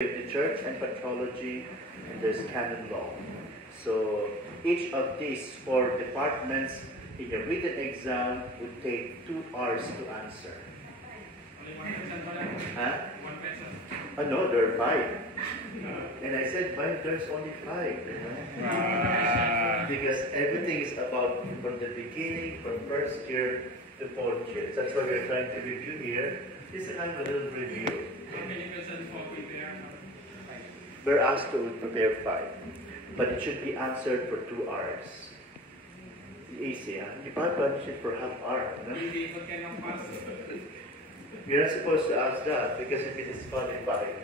The church and patrology, and there's canon law. So each of these four departments in a written exam would take 2 hours to answer. Only one question, Huh? one question. Oh no, there are 5. And I said, why there's only 5? You know? Because everything is about from the beginning, from first year to 4th year. That's what we're trying to review here. This is kind of a little review. How many questions for prepare? We're asked to prepare 5, but it should be answered for 2 hours. Easy, huh? You can't punish it for half hour. No? Three people cannot pass. You're not supposed to ask that because if it is disqualified.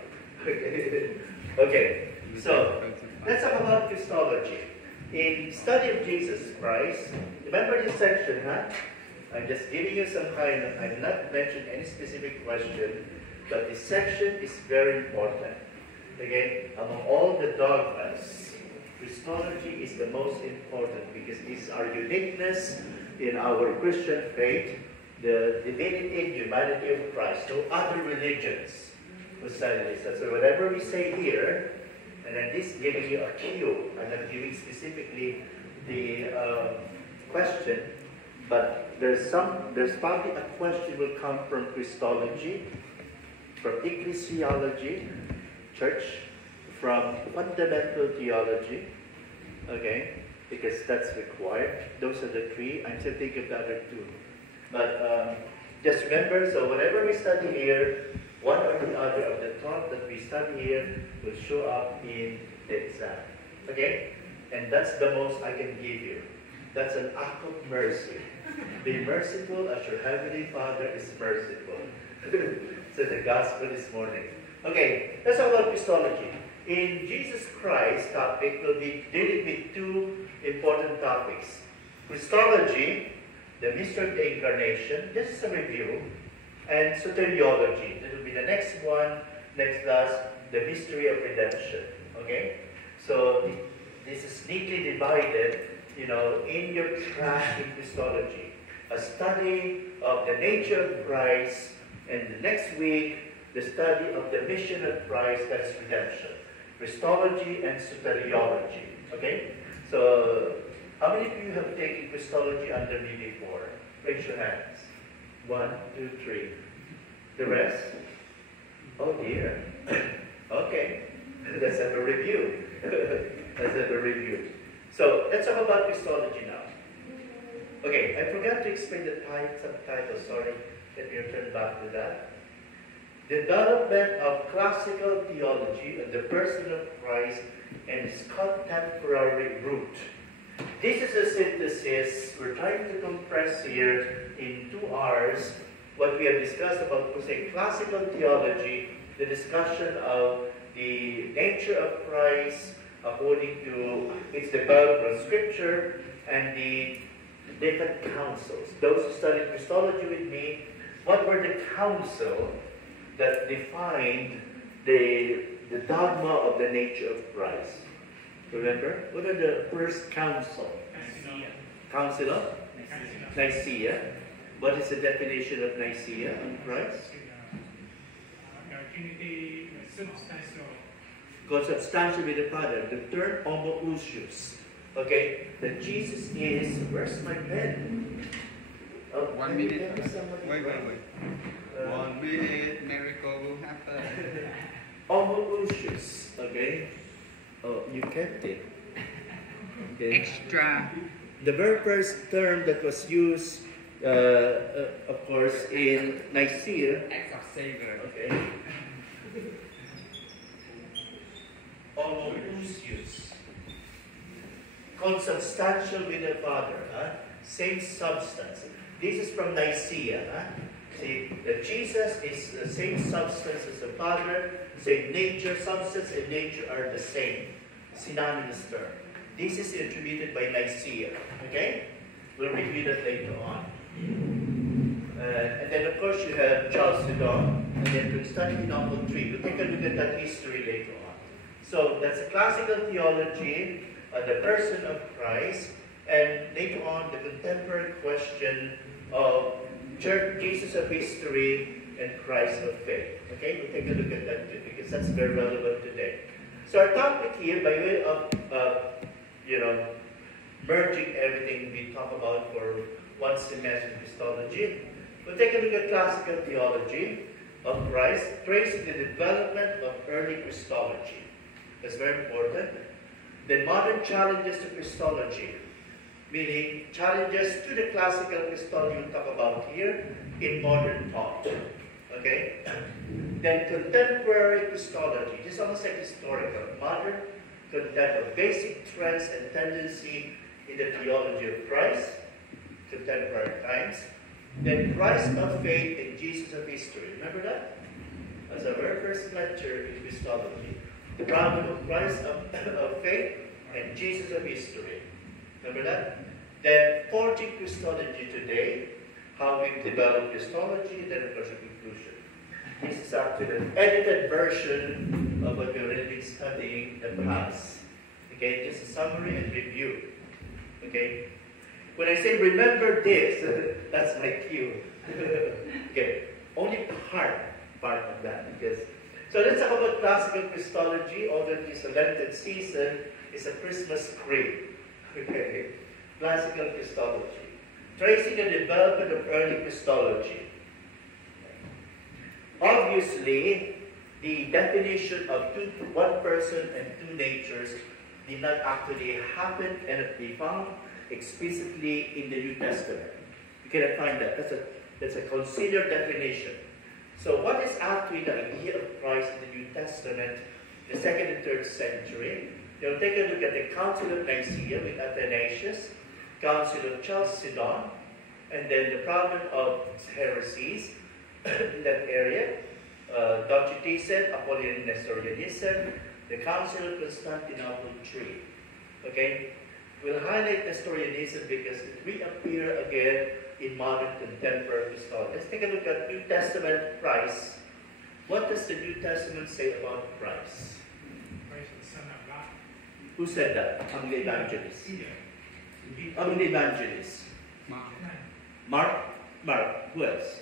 Okay, so let's talk about Christology. In study of Jesus Christ, remember this section, huh? I'm just giving you some kind of, I'm not mentioning any specific question, but this section is very important. Again, among all the dogmas, Christology is the most important because it's our uniqueness in our Christian faith, the divinity and humanity of Christ. No other religions will study this. So whatever we say here, and then this giving you a cue, I'm not giving specifically the question, but there's probably a question will come from Christology, from ecclesiology, church, from fundamental theology, okay, because that's required. Those are the 3. I'm still thinking of the other 2. But just remember, so whatever we study here, one or the other of the thought that we study here will show up in the exam. Okay? And that's the most I can give you. That's an act of mercy. Be merciful as your Heavenly Father is merciful. So the gospel this morning. Okay, let's talk about Christology. In Jesus Christ topic, we'll be dealing with 2 important topics. Christology, the mystery of the incarnation, this is a review, and soteriology. That will be the next one, next class, the mystery of redemption. Okay? So this is neatly divided, in your track in Christology. A study of the nature of Christ, and the next week, the study of the mission of Christ, that is redemption. Christology and soteriology. Okay? So, how many of you have taken Christology under me before? Raise your hands. 1, 2, 3. The rest? Oh dear. Okay. Let's have a review. Let's have a review. So, let's talk about Christology now. Okay, I forgot to explain the subtitle. Sorry. Let me return back to that. Development of classical theology of the person of Christ and its contemporary root. This is a synthesis. We're trying to compress here in 2 hours what we have discussed about, classical theology, the discussion of the nature of Christ according to its development from Scripture and the different councils. Those who studied Christology with me, what were the councils that defined the dogma of the nature of Christ? Remember? What are the first council? Nicaea. Council of Nicaea. What is the definition of Nicaea on Christ? Trinity substantial. Consubstantial with the Father. The term homoousios. Okay? That Jesus is, where's my pen? 1 minute. Wait. 1 minute, miracle will happen. Homoousios. Okay? Oh, you kept it. Okay. Extra. The very first term that was used, of course, in Nicaea. Ex of Savior. Okay. Homoousios. Consubstantial with the Father. Same substance. This is from Nicaea. See, that Jesus is the same substance as the Father, same nature, substance and nature are the same. Synonymous term. This is attributed by Nicaea. Okay? We'll review that later on. And then, of course, you have Chalcedon, and then we'll study Novel 3. We'll take a look at that history later on. So, that's a classical theology, the person of Christ, and later on, the contemporary question of Church Jesus of history and Christ of faith. Okay, we'll take a look at that too, because that's very relevant today. So our topic here, by way of merging everything we talk about for one semester in Christology, we'll take a look at classical theology of Christ, tracing the development of early Christology. That's very important. The modern challenges to Christology, meaning challenges to the classical Christology we'll talk about here in modern thought. Okay? Then contemporary Christology. This is almost like historical. Modern, contemporary. Basic trends and tendency in the theology of Christ, contemporary times. Then Christ of faith and Jesus of history. Remember that? As our very first lecture in Christology. The problem of Christ of faith and Jesus of history. Remember that? Then forging Christology today, how we've developed Christology, then of course a conclusion. This is actually an edited version of what we've already been studying in the past. Okay, this is summary and review. Okay? When I say remember this, that's my cue. Okay, only part of that. Because so let's talk about classical Christology, although it is a Lenten season, it's a Christmas creed. Okay, classical Christology. Tracing the development of early Christology. Obviously, the definition of one person and two natures did not actually happen and be found explicitly in the New Testament. You cannot find that. That's a considered definition. So what is actually the idea of Christ in the New Testament, the 2nd and 3rd century? They'll take a look at the Council of Nicaea with Athanasius, Council of Chalcedon, and then the problem of heresies in that area, Docetism, Apollinarian Nestorianism, the Council of Constantinople III. Okay? We'll highlight Nestorianism because it reappears again in modern contemporary Christology. Let's take a look at New Testament Christ. What does the New Testament say about Christ? Christ is the Son of God. Who said that? Among the evangelists. Among the evangelists. Mark. Who else?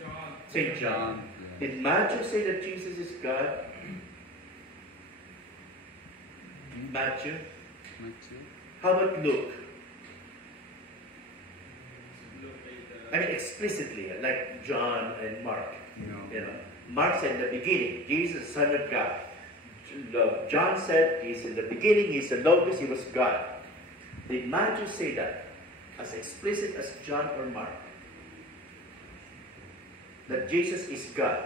John. St. John. Did Matthew say that Jesus is God? Matthew? How about Luke? I mean explicitly, like John and Mark. No. Mark said in the beginning, Jesus, Son of God. John said he's in the beginning, he's the Logos, he was God. Did Matthew say that as explicit as John or Mark? That Jesus is God.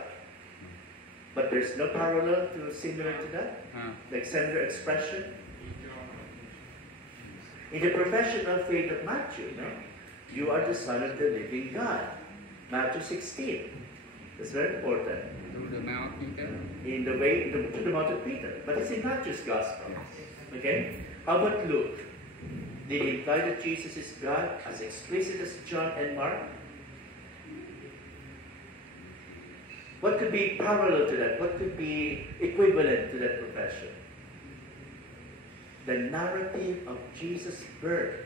But there's no parallel to similar to that? Like similar expression? In the profession of faith of Matthew, you are the Son of the living God. Matthew 16. That's very important. To the Mount Peter. In the way to the Mount of Peter. But it's in Matthew's Gospel. Okay? How about Luke? Did he imply that Jesus is God as explicit as John and Mark? What could be parallel to that? What could be equivalent to that profession? The narrative of Jesus' birth.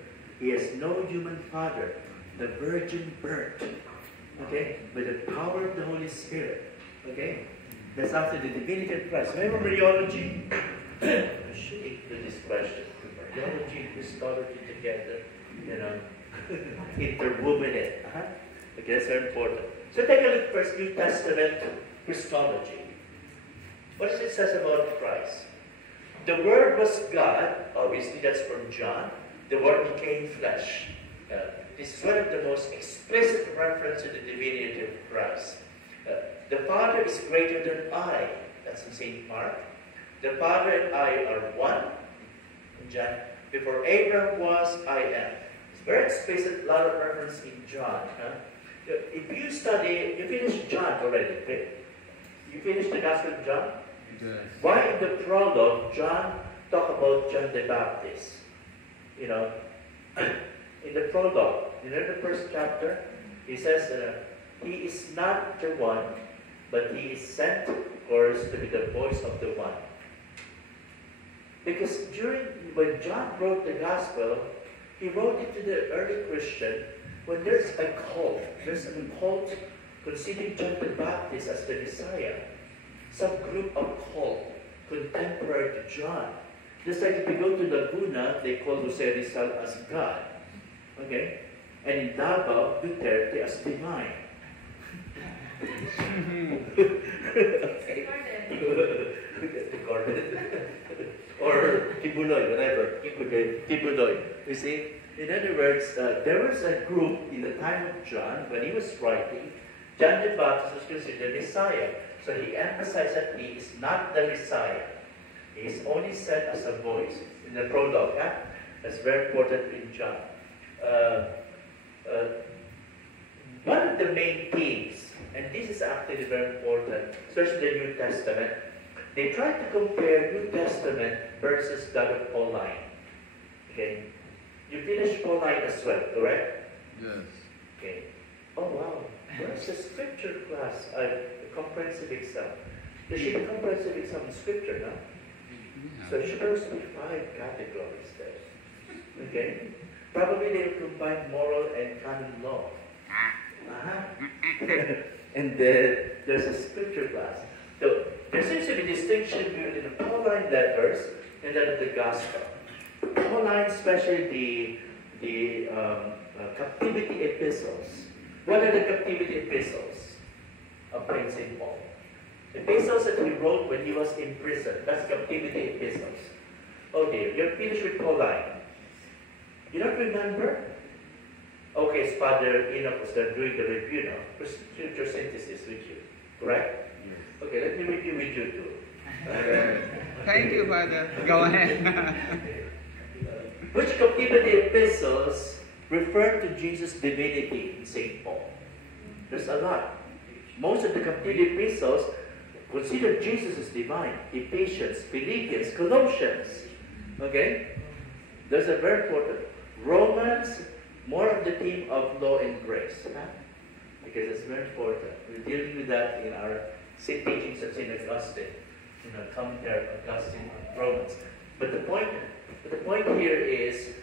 He has no human father. The virgin birth. Okay? By the power of the Holy Spirit. Okay? That's after the divinity of Christ. Remember Mariology? I should include this question. Mariology and Christology together. Interwoven. Okay, that's very important. So take a look first, New Testament Christology. What does it say about Christ? The Word was God. Obviously, that's from John. The Word became flesh. This is one of the most explicit references to the divinity of Christ. The Father is greater than I. That's in St. Mark. The Father and I are one. In John. Before Abraham was, I am. It's very explicit, a lot of reference in John. If you study, you finished John already, right? You finished the Gospel of John? Yes. Why in the prologue, John talk about John the Baptist? In the prologue, the first chapter, he says, he is not the one, but he is sent, of course, to be the voice of the one. Because when John wrote the Gospel, he wrote it to the early Christian when there's a cult. There's an occult considering John the Baptist as the Messiah. Some group of cult contemporary to John. Just like if you go to Laguna, they call Jose Rizal as God. Okay? And in Davao, Duterte as divine. Or Kibuloy, whatever. Okay, Kibuloy. You see? In other words, there was a group in the time of John, when he was writing, John the Baptist was considered the Messiah. So he emphasized that he is not the Messiah. He is only sent as a voice. In the prologue, that's very important in John. One of the main themes, and this is actually very important, especially the New Testament, they try to compare New Testament versus that of Pauline. Okay? You finished Pauline as well, correct? Yes. Okay. Oh wow. Where's the scripture class? The comprehensive exam. There should be comprehensive exam in scripture now. Yeah. So should also be 5 categories there. Okay? Probably they will combine moral and canon law. And then there's a scripture class. So there seems to be distinction between the Pauline letters and then the gospel. Pauline, especially the captivity epistles. What are the captivity epistles of St. Paul? Epistles that he wrote when he was in prison. That's captivity epistles. Oh dear, you're finished with Pauline. You don't remember? Okay, it's Father Enoch was there doing the review now. Scripture synthesis with you, correct? Yes. Okay, let me review with you too. Thank you, Father. Go ahead. Which captivity epistles refer to Jesus' divinity in St. Paul? There's a lot. Most of the captivity epistles consider Jesus as divine. Ephesians, Philippians, Colossians. Okay? Those are very important. Romans, more of the theme of law and grace. Because it's very important. We're dealing with that in our teachings of St. Augustine. Commentary of Augustine on Romans. But the point here is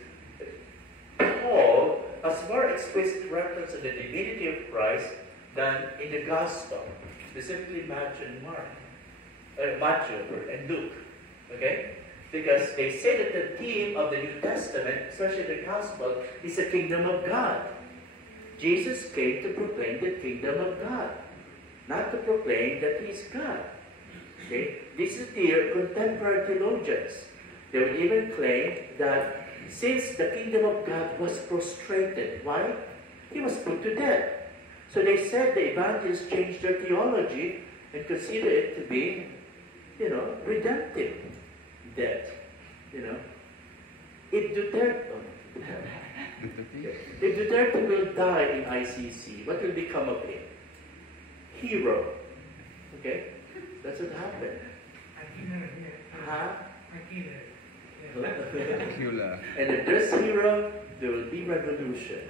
Paul has more explicit reference to the divinity of Christ than in the Gospel, specifically Matthew and Luke. Okay? Because they say that the theme of the New Testament, especially the Gospel, is the kingdom of God. Jesus came to proclaim the kingdom of God, not to proclaim that He is God. Okay? This is their contemporary theologians. They would even claim that since the kingdom of God was prostrated, why? He was put to death. So they said the evangelists changed their theology and consider it to be, redemptive death. If Duterte will die in ICC, what will become of him? Hero. Okay? That's what happened. Killer. And if there's hero, there will be revolution.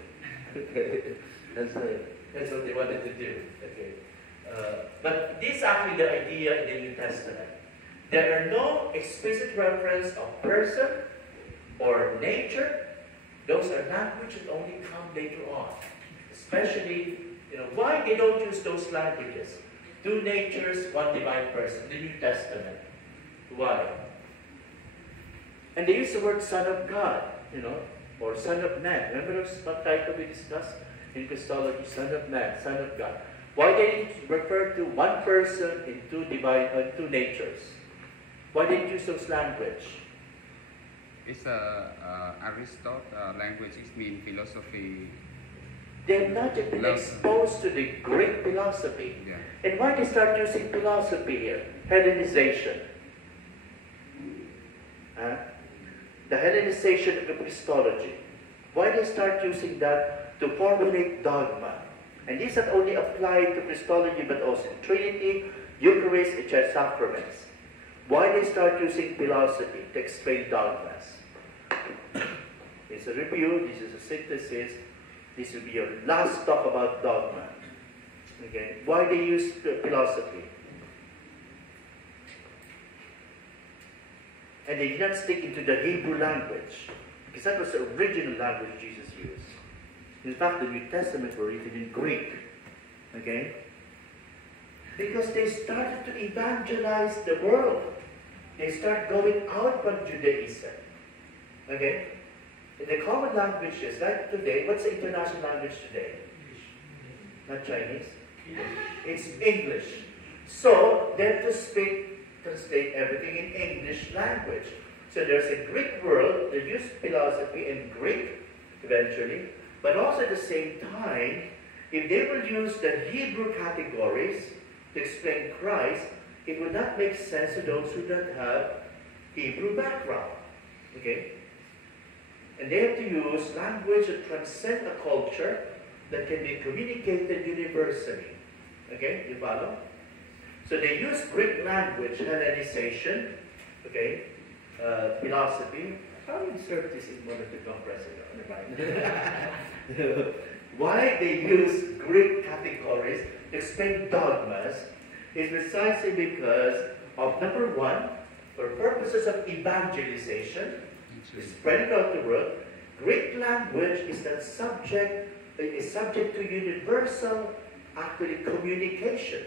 Okay? That's what they wanted to do. Okay? But this is actually the idea in the New Testament. There are no explicit reference of person or nature. Those are languages that only come later on. Especially, why they don't use those languages? 2 natures, 1 divine person. The New Testament. Why? And they use the word Son of God, or Son of Man. Remember those title we discussed in Christology? Son of Man, Son of God. Why they refer to 1 person in 2 natures? Why didn't you use those language? It's Aristotle language. It means philosophy. They're not yet been exposed to the Greek philosophy. Yeah. And why they start using philosophy here? Hellenization. The Hellenization of Christology. Why they start using that to formulate dogma? And this not only applied to Christology but also to Trinity, Eucharist, and Church sacraments. Why they start using philosophy to explain dogmas? It's a review, this is a synthesis, this will be your last talk about dogma. Okay? Why they use philosophy? And they did not stick into the Hebrew language, because that was the original language Jesus used. In fact, the New Testament were written in Greek. Okay? Because they started to evangelize the world. They start going out from Judaism. Okay? In the common languages, like today, what's the international language today? Not Chinese. It's English. So they have to translate everything in English language. So there's a Greek world, they use philosophy in Greek eventually, but also at the same time, if they will use the Hebrew categories to explain Christ, it would not make sense to those who don't have Hebrew background. Okay? And they have to use language that transcends a culture that can be communicated universally. Okay? You follow? So they use Greek language, Hellenization, okay? Philosophy. How do you insert this in order to compress it? Why they use Greek categories to explain dogmas is precisely because of, number one, for purposes of evangelization, spreading out the world, Greek language is subject to universal, actually, communication.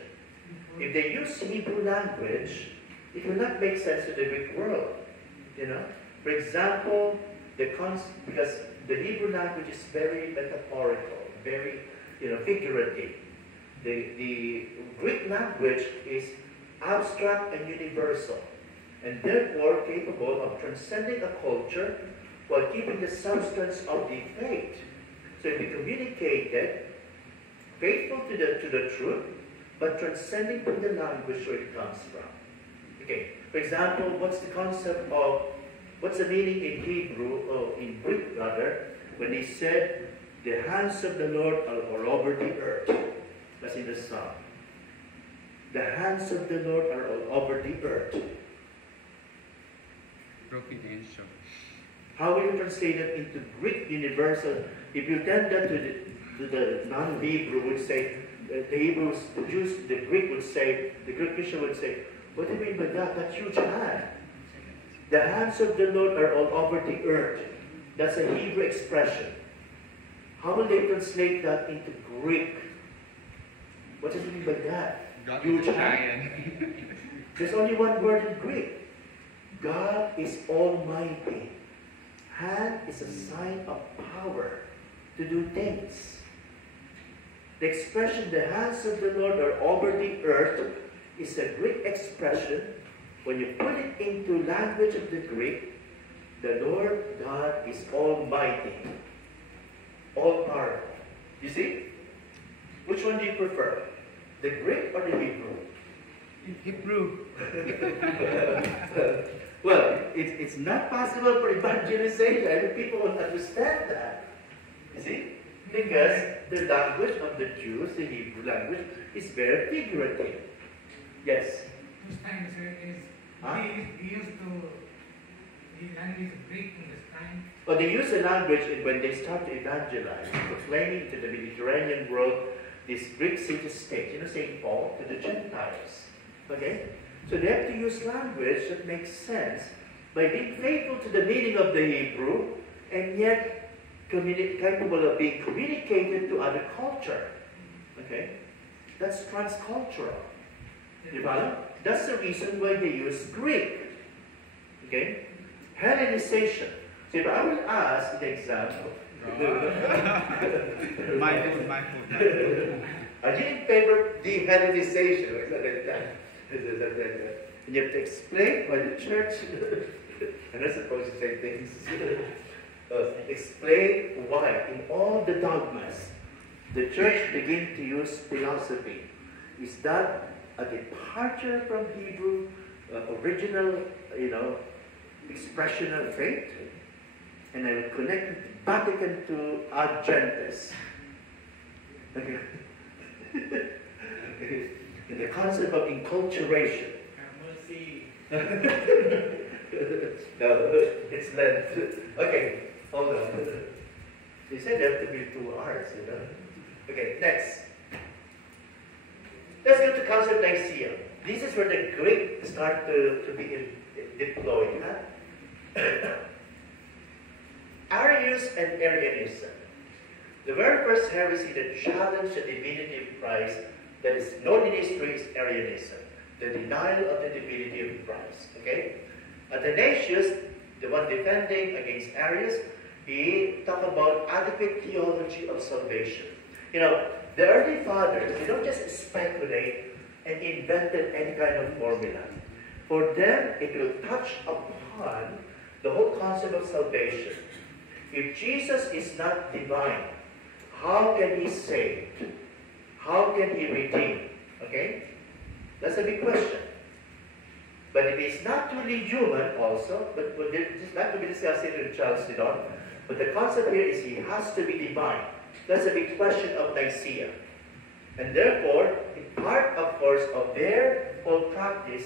If they use Hebrew language, it will not make sense to the Greek world. You know, for example, because the Hebrew language is very metaphorical, very figurative. The Greek language is abstract and universal, and therefore capable of transcending a culture while keeping the substance of the faith. So it be communicated, faithful to the truth, but transcending from the language where it comes from. Okay, for example, what's the meaning in Hebrew, or in Greek rather, when he said, the hands of the Lord are all over the earth? That's in the Psalm. The hands of the Lord are all over the earth. Providential. How will you translate it into Greek universal? If you tell that to the non-Hebrew, would say, the Hebrews, the Jews, the Greek would say, the Greek Christian would say, what do you mean by that? That huge hand. The hands of the Lord are all over the earth. That's a Hebrew expression. How will they translate that into Greek? What does it mean by that? God huge is hand. giant. There's only one word in Greek. God is almighty. Hand is a sign of power to do things. The expression, the hands of the Lord are over the earth, is a Greek expression. When you put it into language of the Greek, the Lord God is almighty, all-powerful. You see? Which one do you prefer? The Greek or the Hebrew? Hebrew. Well, it's not possible for evangelization. People won't understand that. You see? Because the language of the Jews, the Hebrew language, is very figurative. Yes? This time is he used the language of Greek in this time. Well, they use the language when they start to evangelize, proclaiming to the Mediterranean world this Greek city-state, St. Paul, to the Gentiles. Okay? So they have to use language that makes sense by being faithful to the meaning of the Hebrew and yet capable of being communicated to other culture. Okay? That's transcultural. You follow? That's the reason why they use Greek. Okay? Hellenization. So if I will ask the example, are you in favor of de-Hellenization? And you have to explain why the church, I'm not supposed to say things, explain why in all the dogmas the church began to use philosophy. Is that a departure from Hebrew original, expression of faith? And I will connect Vatican to Ad Gentes. Okay. The concept of enculturation. Mercy. No, it's Lent. Okay, hold on. They said there have to be 2 hours, Okay, next. Let's go to Council of Nicaea. This is where the Greek start to be deployed. Arius and Arianism. The very first heresy that challenged the divinity of Christ That is, Northern history is Arianism, the denial of the divinity of Christ. Okay? Athanasius, the one defending against Arius, he talked about adequate theology of salvation. You know, the early fathers, they don't just speculate and invented any kind of formula. For them, it will touch upon the whole concept of salvation. If Jesus is not divine, how can he save? How can he redeem? Okay? That's a big question. But if he's not truly human also, but this is not to be discussed in Chalcedon, but the concept here is he has to be divine. That's a big question of Nicaea. And therefore, part, of course, of their whole practice,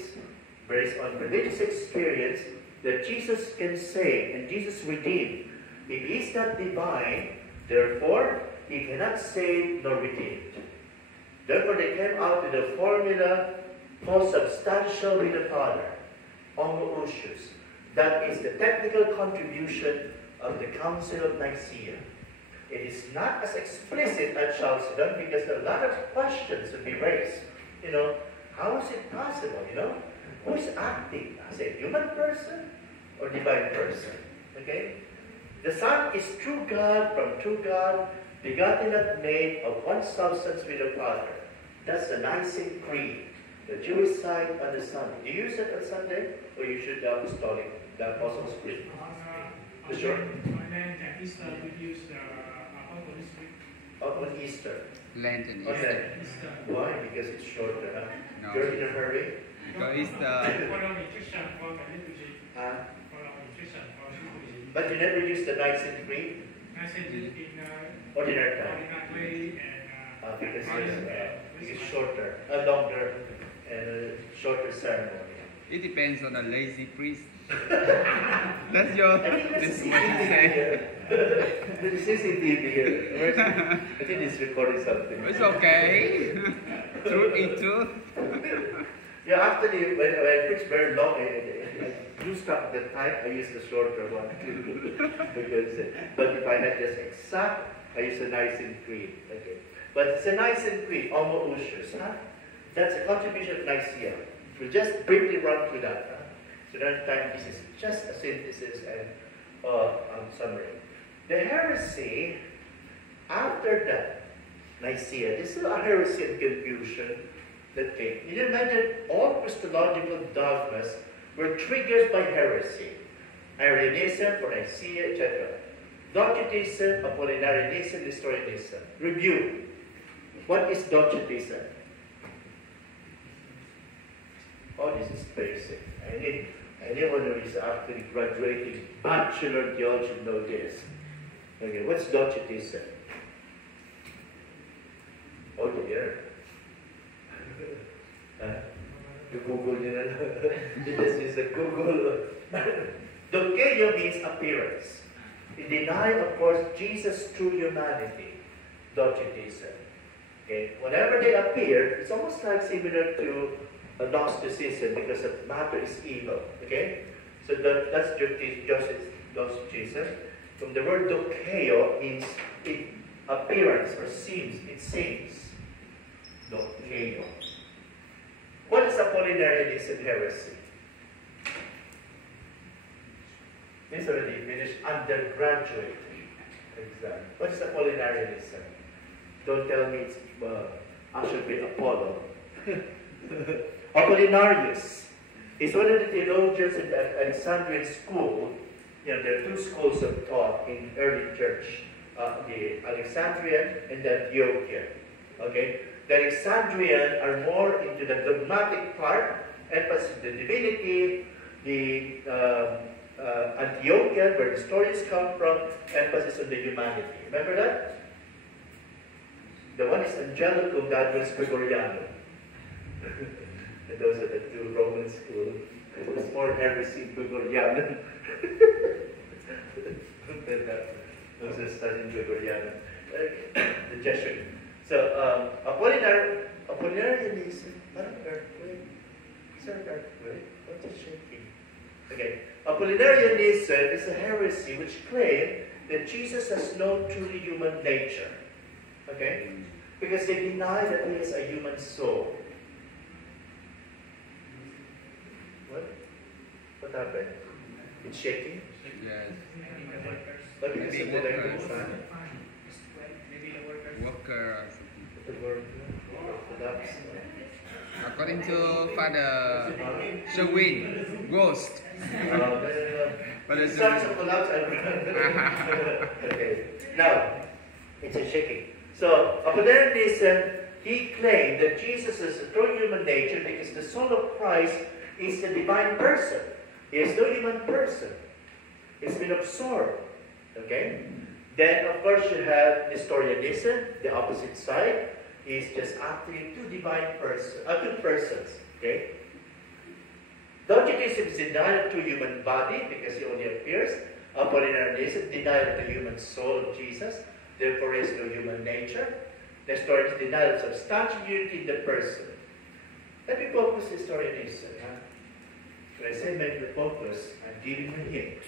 based on religious experience, that Jesus can save and Jesus redeem. If he is not divine, therefore, he cannot save nor redeem. Therefore, they came out with a formula consubstantial with the Father, homoousios. That is the technical contribution of the Council of Nicaea. It is not as explicit as Chalcedon because a lot of questions will be raised. You know, how is it possible? You know, who is acting? Is it a human person or divine person? Okay? The Son is true God from true God, begotten and made of one substance with the Father. That's the Nicene Creed, the Jewish side on the Sunday. Do you use it on Sunday, or you should the Apostolic, the Apostles' Creed? Sure. And then Easter we use the Holy Spirit. On Easter. Lent and Okay. Easter. Why? Because it's shorter, huh? No. You're in a hurry? Because it's For our nutrition, for the liturgy, Huh? for our nutrition, for liturgy. But you never use the Nicene Creed? I said in Ordinary time. ordinary and Because it's shorter, longer, and a shorter ceremony. It depends on the lazy priest. That's your. I think This that's is what you say. The CCTV here. I think it's recording something. It's okay. Truth is truth. Yeah, after when I preach very long, I lose track of the time. I use the shorter one because, but if I had just exact, I use a Nicene Creed. Okay, but it's a Nicene Creed, homoousios, huh? That's a contribution of Nicaea. We'll just briefly run through that. Huh? So that time, this is just a synthesis and summary. The heresy after that, Nicaea, this is a heresy and confusion that came. You can imagine all Christological dogmas were triggered by heresy. Arianism for Nicaea, etc. Docetism, Apollinarianism, Nestorianism. Review. What is Docetism? Oh, this is basic. Anyone who is actually graduating Bachelor Theology should know this. Okay, what's Docetism? Oh dear. Google nyo na. This is a Google. Dokeo means appearance. It denied, of course, Jesus' true humanity. Docetism. Okay, whenever they appear, it's almost like similar to Gnosticism because the matter is evil. Okay, so that's Docetism. From the word dokeo means it appearance or seems. It seems. Dokeo. What is Apollinarianism heresy? This already finished undergraduate exam. What is Apollinarianism? Don't tell me it's actually Apollo. Apollinarius is one of the theologians in the Alexandrian school. You know, there are two schools of thought in early church: the Alexandrian and the Antiochian. Okay, the Alexandrian are more into the dogmatic part, emphasis on the divinity. The Antiochian, where the stories come from, emphasis on the humanity. Remember that? The one is Angelicum, the other is Gregorianum. And those are the two Roman schools. It's more heresy Gregorianum. Those are studying Gregorianum. The Jesuit. So, Apollinarianism, parang earthquake. Is there an earthquake? What's it shaking? Okay. Apollinarianism is a heresy which claims that Jesus has no truly human nature. Okay? Because they deny that he has a human soul. What happened? It's shaking? Yes. But because of the electric fan? Maybe the workers. Worker or something. The work collapse. According to Father Sherwin, ghost. Father Starts to Sherwin. collapse. Okay. Now, it's a shaking. So, Apollinarianism, he claimed that Jesus is a true human nature because the soul of Christ is the divine person. He is no human person. It's been absorbed. Okay? Then, of course, you have Nestorianism, the opposite side. He's just actually two persons. Okay? Docetism is denial of true human body because he only appears. Apollinarianism, denial of the human soul of Jesus. Therefore, he has no human nature. Nestorianism, denial of substantial unity in the person. Let me focus Nestorianism. Huh? When I say make the focus, I'm giving a hint.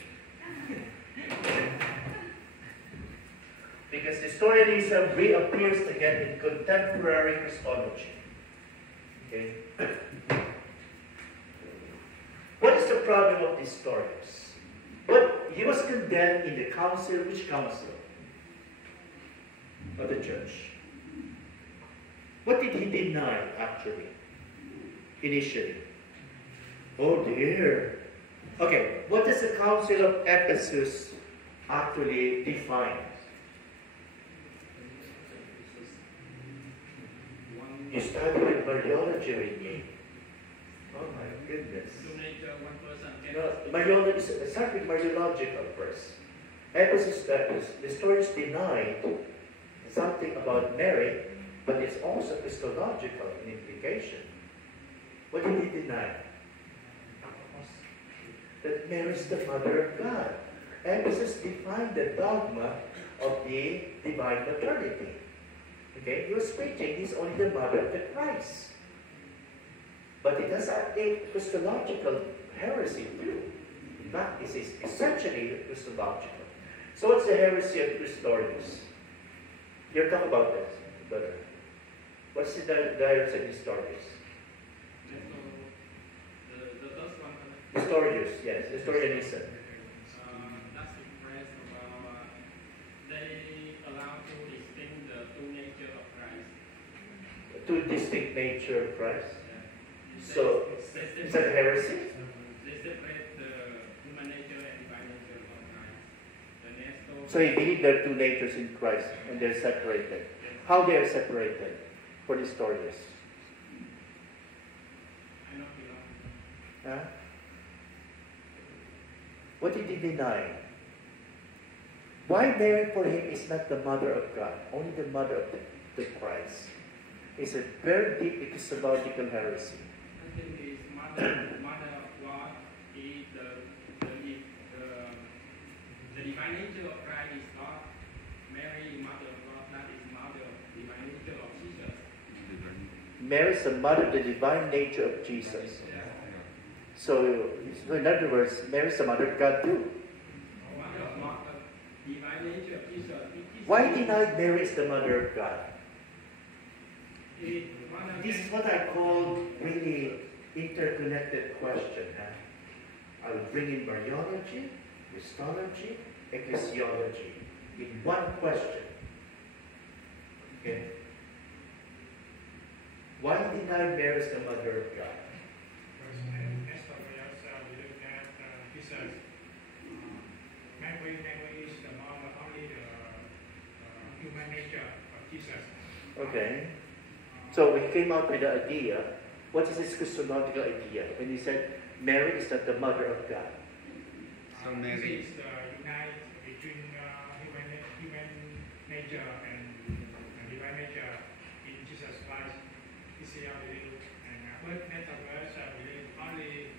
Because Nestorianism reappears again in contemporary Christology. Okay? What is the problem of Nestorius? But he was condemned in the council. Which council? Of the church. What did he deny, actually? Initially. Oh dear. Okay, what does the Council of Ephesus actually define? You studied Mariology with me. Oh my goodness. No, Mariology is start with Mariological first. Ephesus Baptist, the stories denied something about Mary, but it's also Christological in implication. What did he deny? That Mary is the mother of God. Ephesus defined the dogma of the divine maternity. Okay, he was preaching he's only the mother of the Christ. But it has a Christological heresy too. In fact, it is essentially Christological. So what's the heresy of Nestorius? You're talking about this, brother. What's the heresy of Nestorius? The first one. Nestorius, yes, Nestorianism. That's impressed about they allow to distinct the two nature of Christ. Two distinct nature of Christ. Yeah. So, is that heresy? They separate the human nature and divine nature of Christ. The next So he believed there are two natures in Christ and they're separated. How they are separated for Nestorius? I not belong. Huh? What did he deny? Why Mary for him is not the mother of God, only the mother of the Christ? It's a very deep epistemological heresy. I think his mother of God is the divine nature of Christ is God. Mary, mother of God, that is mother of divine nature of Jesus. Mary is the mother of the divine nature of Jesus. So in other words, Mary is the mother of God too. Mother of God, the divine nature of Jesus. Why deny Mary is the mother of God? This is what I call really interconnected question. Huh? I will bring in Mariology, Christology, ecclesiology in one question. Okay? Why deny Mary is the mother of God? Mary is the mother, only the human nature of Jesus. Okay. So we came out with the idea. What is this Christological idea? When he said Mary is not the mother of God. So This Mary. is the unite between human nature and divine nature in Jesus Christ. This is our belief. And first metaverse, I believe only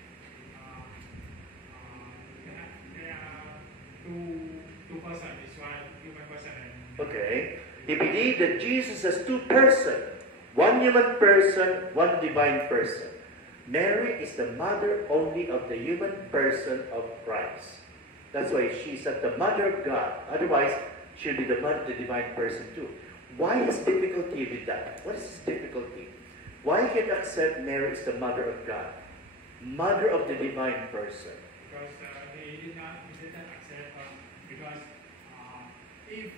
there are two persons. It's one human person and Okay. He believed that Jesus has two persons. One human person, one divine person. Mary is the mother only of the human person of Christ. That's why she's not the mother of God. Otherwise, she'll be the mother of the divine person too. Why his difficulty with that? What is his difficulty? Why he can accept Mary as the mother of God, mother of the divine person? Because he did not accept because if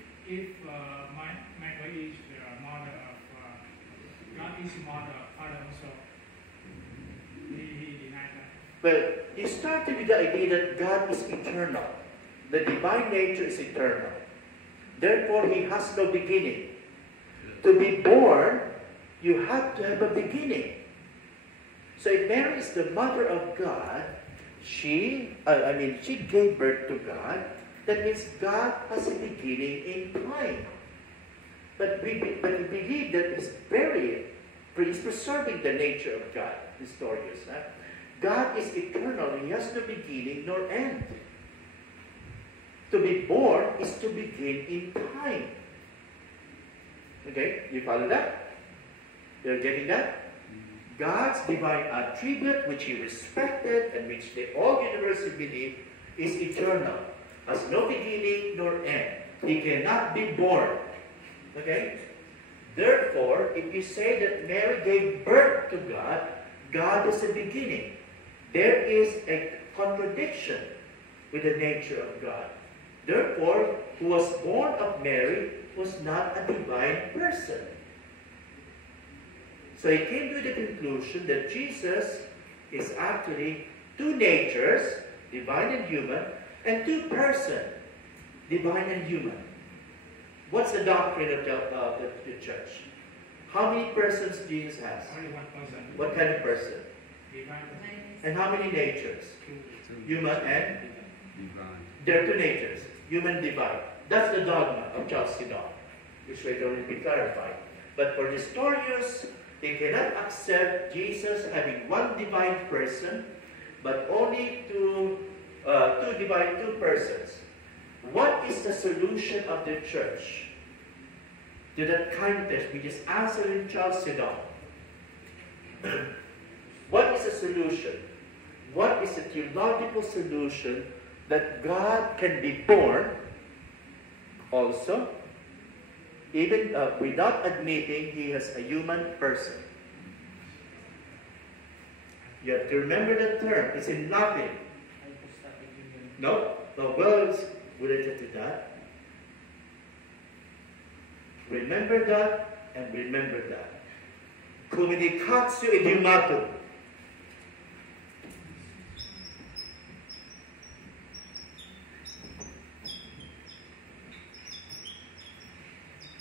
Michael is the mother of God is mother of Father also, he denied that. But he started with the idea that God is eternal. The divine nature is eternal. Therefore, he has no beginning. To be born, you have to have a beginning. So if Mary is the mother of God, she gave birth to God. That means God has a beginning in time. But we believe that he's preserving the nature of God, Nestorius. God is eternal. He has no beginning nor end. To be born is to begin in time. Okay? You follow that? You're getting that? God's divine attribute, which he respected and which they all universally believe, is eternal. Has no beginning nor end. He cannot be born. Okay? Therefore, if you say that Mary gave birth to God, God is a beginning. There is a contradiction with the nature of God. Therefore, who was born of Mary was not a divine person. So he came to the conclusion that Jesus is actually two natures, divine and human, and two persons, divine and human. What's the doctrine of the church? How many persons Jesus has? Only one person. What kind of person? Divine. And how many natures? Human and? Divine. There are two natures, human and divine. That's the dogma of Chalcedon, which later will be clarified. But for Nestorius, they cannot accept Jesus having one divine person, but only two persons. What is the solution of the church to that kind of test? We just answered in Chalcedon. What is the solution? What is the theological solution that God can be born also, even without admitting he has a human person? You have to remember that term. It's in Latin. No? No, well, it's related to that. Remember that and remember that. Communicatio idiomatum.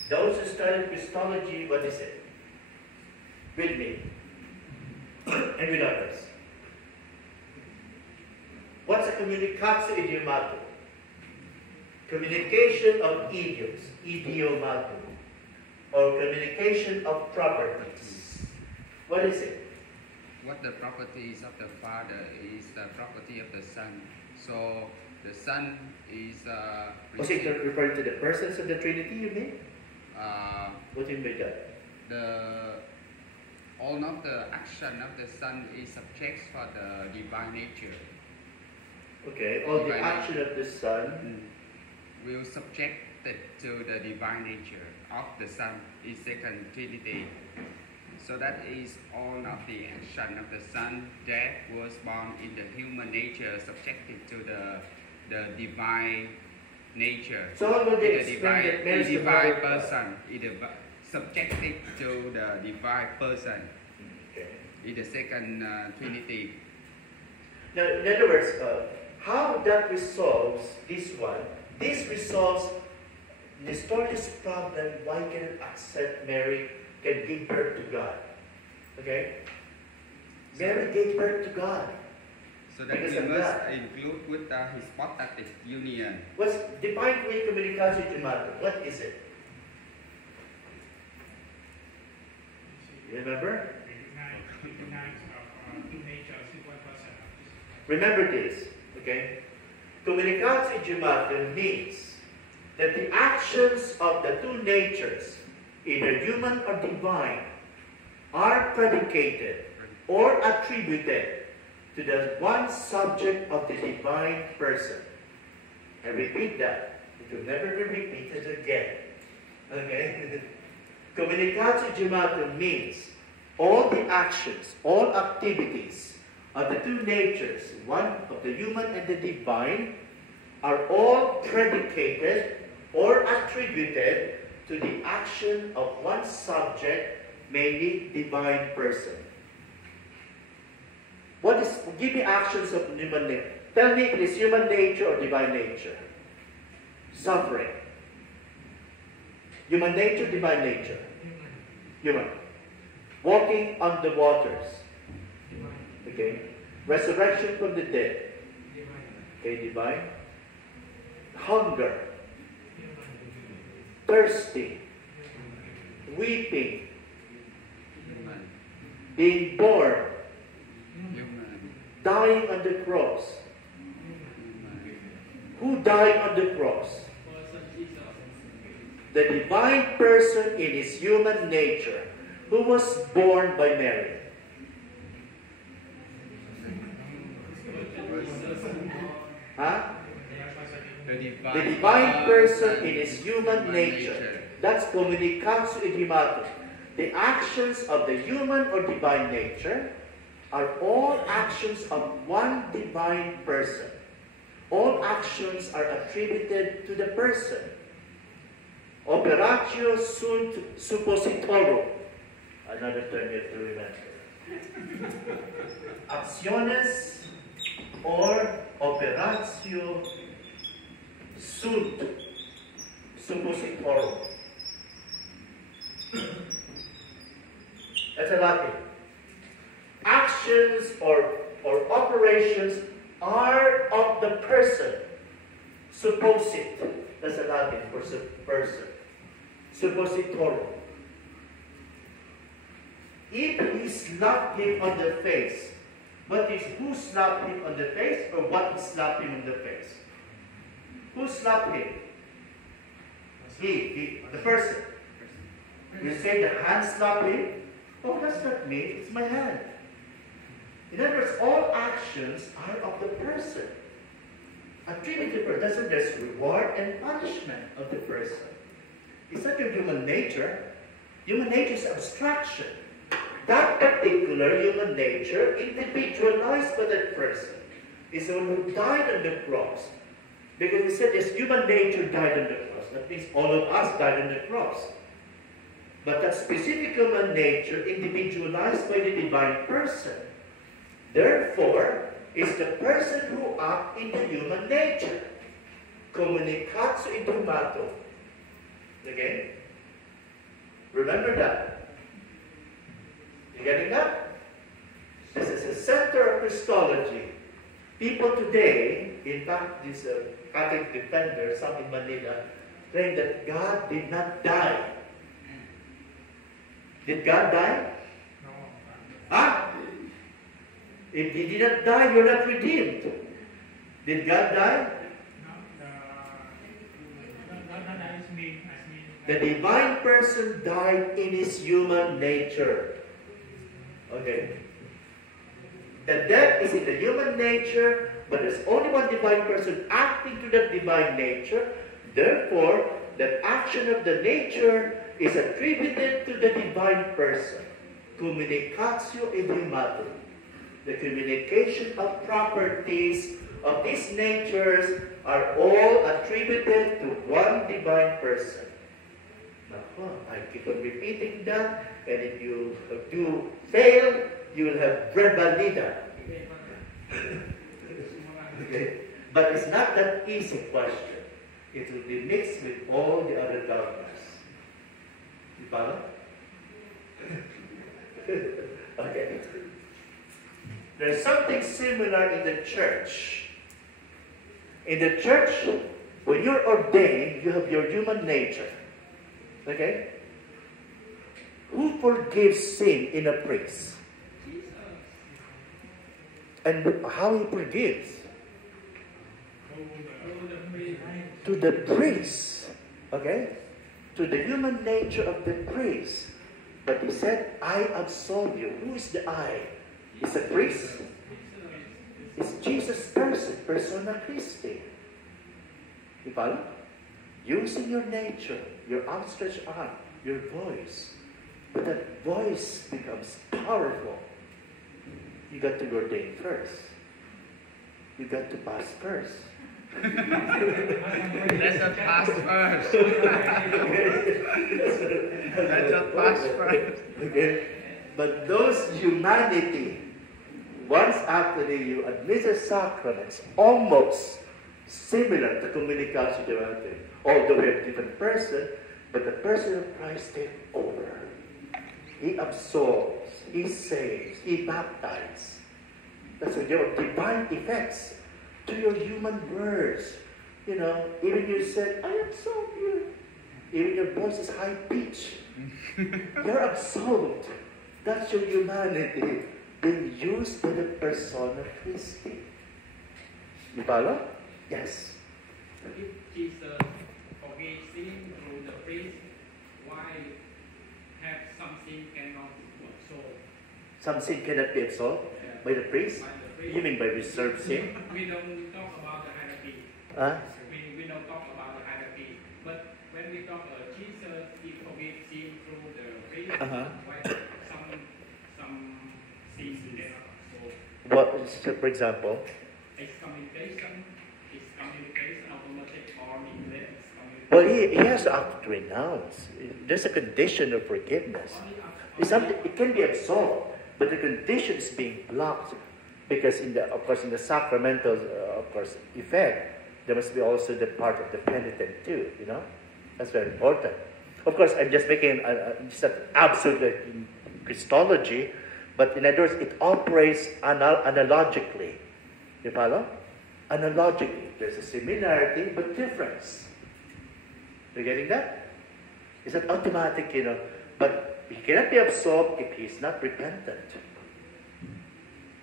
Those who studied Christology, what is it? With me. And with others. What's a communicatio idiomatum? Communication of idioms, idiomatum. Or communication of properties. What is it? What the properties of the Father is the property of the Son. So the Son is Was it referring to the persons of the Trinity, you mean? What do you mean by that? All of the action of the Son is subject for the divine nature. Okay, all the Divine action of the Son. Will subject it to the divine nature of the Son in second Trinity. So that is all of the action of the Son that was born in the human nature subjected to the divine nature. So how would they The explain that Mary is the divine mother of God? person is subjected to the divine person Okay. in the second Trinity. Now, in other words, how that resolves this one? This resolves Nestorius' problem. Why cannot accept Mary can give birth to God? Okay? Mary gave birth to God. So that Because we of must that. include with the hypostatic union. What's defined with communicatio idiomatum? What is it? You remember? Recognize of two natures in one person. Remember this, okay? Communicatio idiomatum means that the actions of the two natures, either human or divine, are predicated or attributed to the one subject of the divine person. I repeat that. It will never be repeated again. Okay? Communicatio idiomatum means all the actions, all activities of the two natures, one of the human and the divine, are all predicated or attributed to the action of one subject, mainly divine person. Give me actions of human nature. Tell me it is human nature or divine nature. Suffering. Human nature, divine nature. Human. Walking on the waters. Okay. Resurrection from the dead. Okay, divine. Hunger. Thirsty. Weeping. Human. Being born. Human. Dying on the cross. Human. Who died on the cross? The divine person in his human nature, who was born by Mary. Huh? The divine person in his human nature. That's communicatio idiomatum. The actions of the human or divine nature are all actions of one divine person. All actions are attributed to the person. Operatio sunt suppositorum. Another term you have to remember. Acciones or operatio sunt suppositorum. That's a Latin. Actions or operations are of the person. Supposit. That's a Latin for person. Suppositorum. If he slapped him on the face, but is who slapped him on the face or what slapped him on the face? Who slapped him? He, the person. You say the hand slapped him? Oh, that's not me, it's my hand. In other words, all actions are of the person. Attributed to the person, there's reward and punishment of the person. It's not your human nature. Human nature is abstraction. That particular human nature, individualized by that person, is the one who died on the cross. Because he said this human nature died on the cross. That means all of us died on the cross. But that specific human nature, individualized by the divine person, therefore, is the person who acts in the human nature. Communicatio idiomatum. Okay? Remember that. You getting that? This is the center of Christology. People today, in fact, these Catholic defenders, some in Manila, claim that God did not die. Did God die? No. Huh? If He did not die, you're not redeemed. Did God die? The divine person died in his human nature. Okay. The death is in the human nature, but there's only one divine person acting to that divine nature. Therefore, the action of the nature is attributed to the divine person. Communicatio idiomatum. The communication of properties of these natures are all attributed to one divine person. I keep on repeating that, and if you do fail, you will have verbalida. Okay? But it's not that easy question. It will be mixed with all the other dogmas. You follow? Okay. There's something similar in the church. In the church, when you're ordained, you have your human nature. Okay? Who forgives sin in a priest? And how he forgives? To the priest. Okay? To the human nature of the priest. But he said, I absolve you. Who is the I? It's a priest. It's Jesus' person, persona Christi. You follow? Using your nature, your outstretched arm, your voice. But that voice becomes powerful. You got to be ordained first. You got to pass first. Let us pass first. Let us pass first. Okay? But those humanity, once after you administer sacraments, almost similar to communication divinity. Although we have different person, but the person of Christ takes over. He absolves, He saves, He baptizes. That's why there are divine effects to your human words. You know, even you said, I absolve you. Even your voice is high pitched. You're absolved. That's your humanity being used by the persona Christi. You follow? Yes. If Jesus forgave sin through the priest, why have something cannot be absolved? Some sin cannot be absolved by the priest? By the priest. You mean by reserved sin? We don't talk about the hierarchy. Huh? We don't talk about the hierarchy. But when we talk Jesus, He forgives sin through the priest. Why some sins cannot absolve? What, so for example? Excommunication automatic or neglect excommunication. Well, he has to act to renounce. There's a condition of forgiveness. It can be absolved, but the condition is being blocked because, in the sacramental, effect, there must be also the part of the penitent too. You know, that's very important. Of course, I'm just making just an absolute Christology, but in other words, it operates analogically. You follow? Analogically, there's a similarity but difference. You getting that? It's not automatic, you know, but he cannot be absolved if he is not repentant.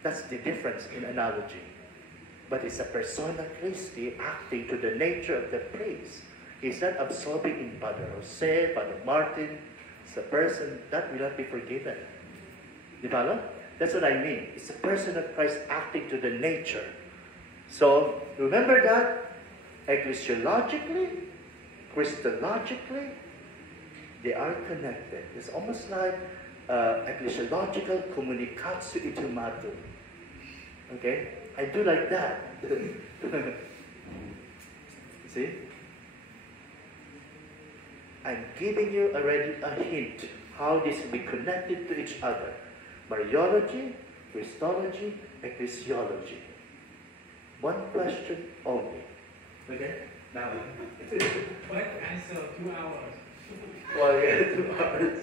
That's the difference in analogy. But it's a persona Christi acting to the nature of the priest. He's not absolving in Father Jose, Father Martin. It's a person that will not be forgiven. You follow? That's what I mean. It's a person of Christ acting to the nature. So remember that ecclesiologically, Christologically, they are connected. It's almost like ecclesiological communicatio idiomatum. Okay? I do like that. See? I'm giving you already a hint how this will be connected to each other. Mariology, Christology, ecclesiology. One question only. Okay? Now. But answer 2 hours. Well, yeah, 2 hours.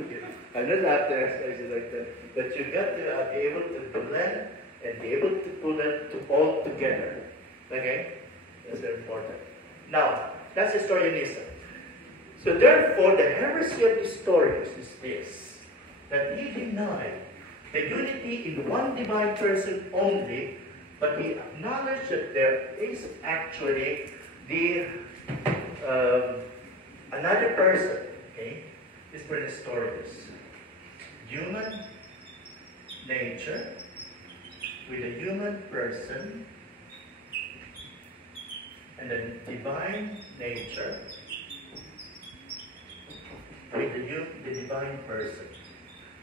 Okay. I'm not after exercises like that. But you got to be able to blend and be able to put it all together. Okay? That's very important. Now, that's historianism. So therefore, the heresy of Nestorius is this, that he denied the unity in one divine person only, but he acknowledged that there is actually the another person, okay, is for Nestorius. Human nature with a human person and a divine nature with the divine person.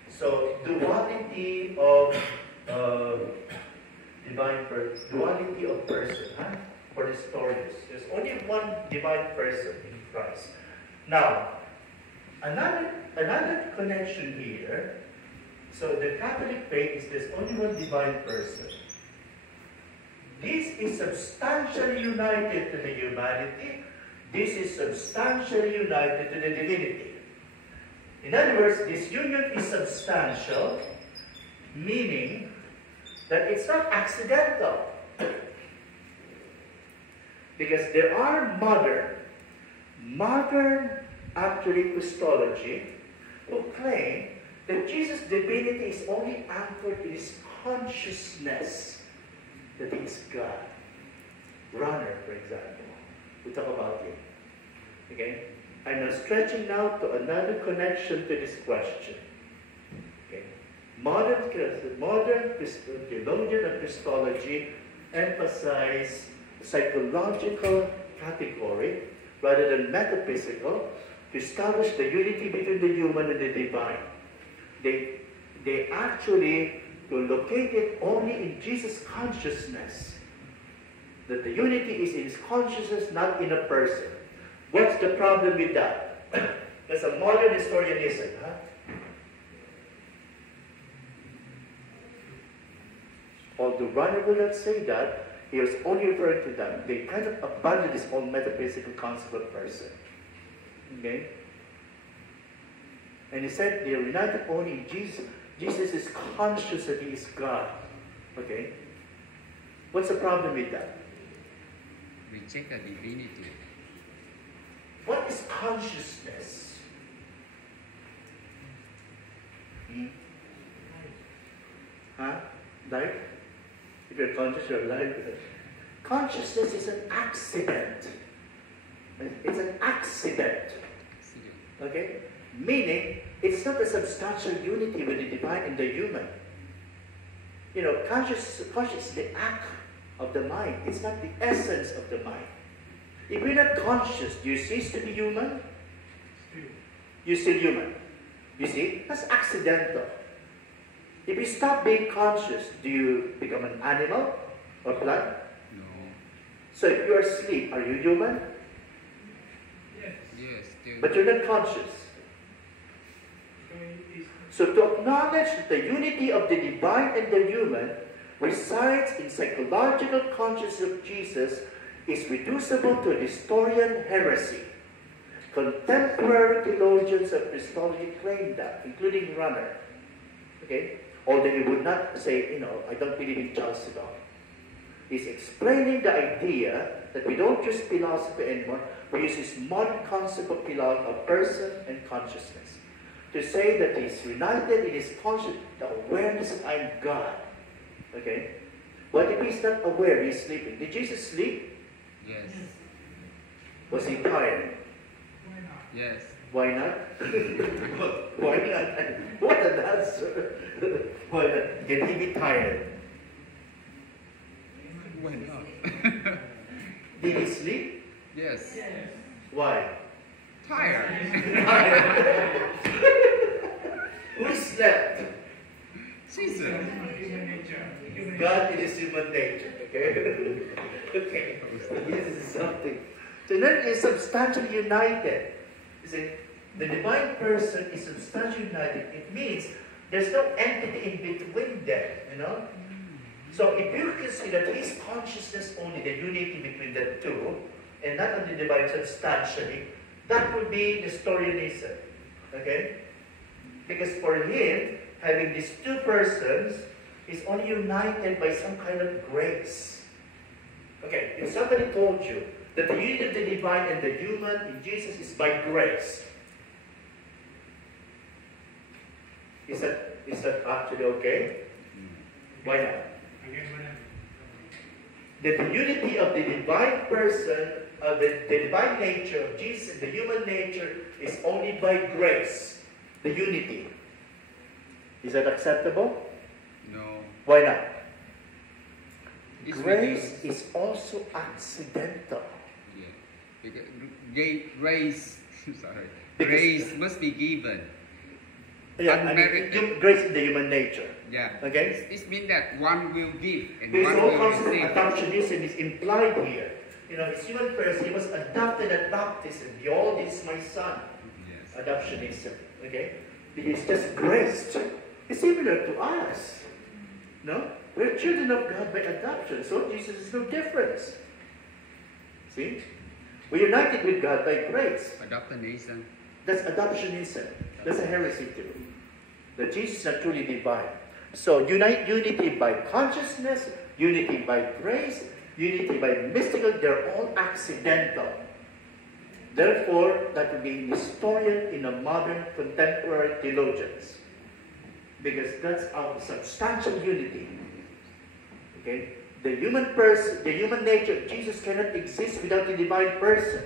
So duality of duality of person, for Nestorius. There's only one divine person in Christ. Now, another connection here. So the Catholic faith is there's only one divine person. This is substantially united to the humanity. This is substantially united to the divinity. In other words, this union is substantial, meaning that it's not accidental. Because there are modern actually Christology who claim that Jesus' divinity is only anchored in his consciousness that he is God. Runner, for example. We talk about him. Okay? I'm now stretching now to another connection to this question. Okay? Modern theologian of Christology emphasize psychological category rather than metaphysical, to establish the unity between the human and the divine. They actually will locate it only in Jesus' consciousness. That the unity is in his consciousness, not in a person. What's the problem with that? That's a modern historianism, huh? Although Runner will not say that, he was only referring to that. They kind of abandoned this whole metaphysical concept of person. Okay? And he said they are united only in Jesus. Jesus is conscious that he is God. Okay? What's the problem with that? Reject the divinity. What is consciousness? Huh? Life? If you're conscious, you're alive. Consciousness is an accident. It's an accident. Okay? Meaning, it's not a substantial unity with the divine and the human. You know, consciousness is the act of the mind. It's not the essence of the mind. If you're not conscious, do you cease to be human? You're still human. You see? That's accidental. If you stop being conscious, do you become an animal or plant? No. So if you're asleep, are you human? Yes, still. But you're not conscious. So to acknowledge that the unity of the divine and the human resides in psychological consciousness of Jesus is reducible to Nestorian heresy. Contemporary theologians of Christology claim that, including Runner. Okay? Although he would not say, I don't believe in Chalcedon. He's explaining the idea that we don't use philosophy anymore, we use this modern concept of philosophy, of person and consciousness. To say that he's united in his conscious, the awareness that I'm God. Okay? What if he's not aware, he's sleeping? Did Jesus sleep? Yes. Was he tired? Yes. Why not? Why not? What an answer. Why not? Can he be tired? Why not? Did he sleep? Yes. Why? Tired. Who slept? Jesus. Human nature. God in his human nature. Okay? Okay. This is something. So then is substantially united. You see, the divine person is substantially united. It means there's no entity in between them, So if you consider his consciousness only the unity between the two, and not only divine substantially, that would be Nestorianism. Okay? Because for him, having these two persons is only united by some kind of grace. Okay, if somebody told you that the unity of the divine and the human in Jesus is by grace, is that actually okay? Why not? That the unity of the divine person, of the divine nature of Jesus and the human nature is only by grace. The unity. Is that acceptable? No. Why not? It's Grace because- is also accidental. Yeah. Because grace, sorry. Because- Grace must be given. Yeah, Unmerited. grace in the human nature. Yeah. Okay? It means that one will give and Because one the whole will concept of receive. adoptionism is implied here. His human person, he was adopted at baptism. Behold, this is my son. Yes. Adoptionism. Okay? It's just graced. It's similar to us. No? We're children of God by adoption. So Jesus is no difference. See? We're united with God by grace. Adoptionism. That's adoptionism. That's a heresy too. That Jesus is not truly divine. So unity by consciousness, unity by grace, unity by mystical, they're all accidental. Therefore, that would be Nestorian in a modern contemporary theologians. Because that's our substantial unity. Okay? The human person, the human nature of Jesus cannot exist without the divine person.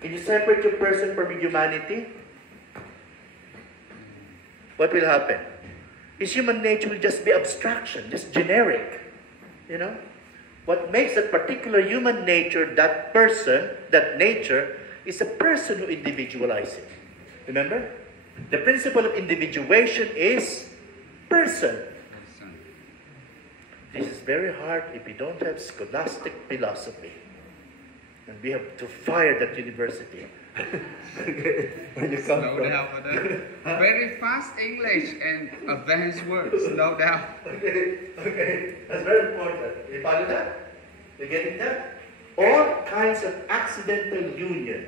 Can you separate your person from your humanity? What will happen? His human nature will just be abstraction, just generic. What makes that particular human nature, that person, that nature, is a person who individualizes it. Remember? The principle of individuation is person. Person. This is very hard if we don't have scholastic philosophy. And we have to fire that university. When you come Slow from... down for the very fast English and advanced words. Slow down. Okay. That's very important. You follow that? You getting that? All kinds of accidental union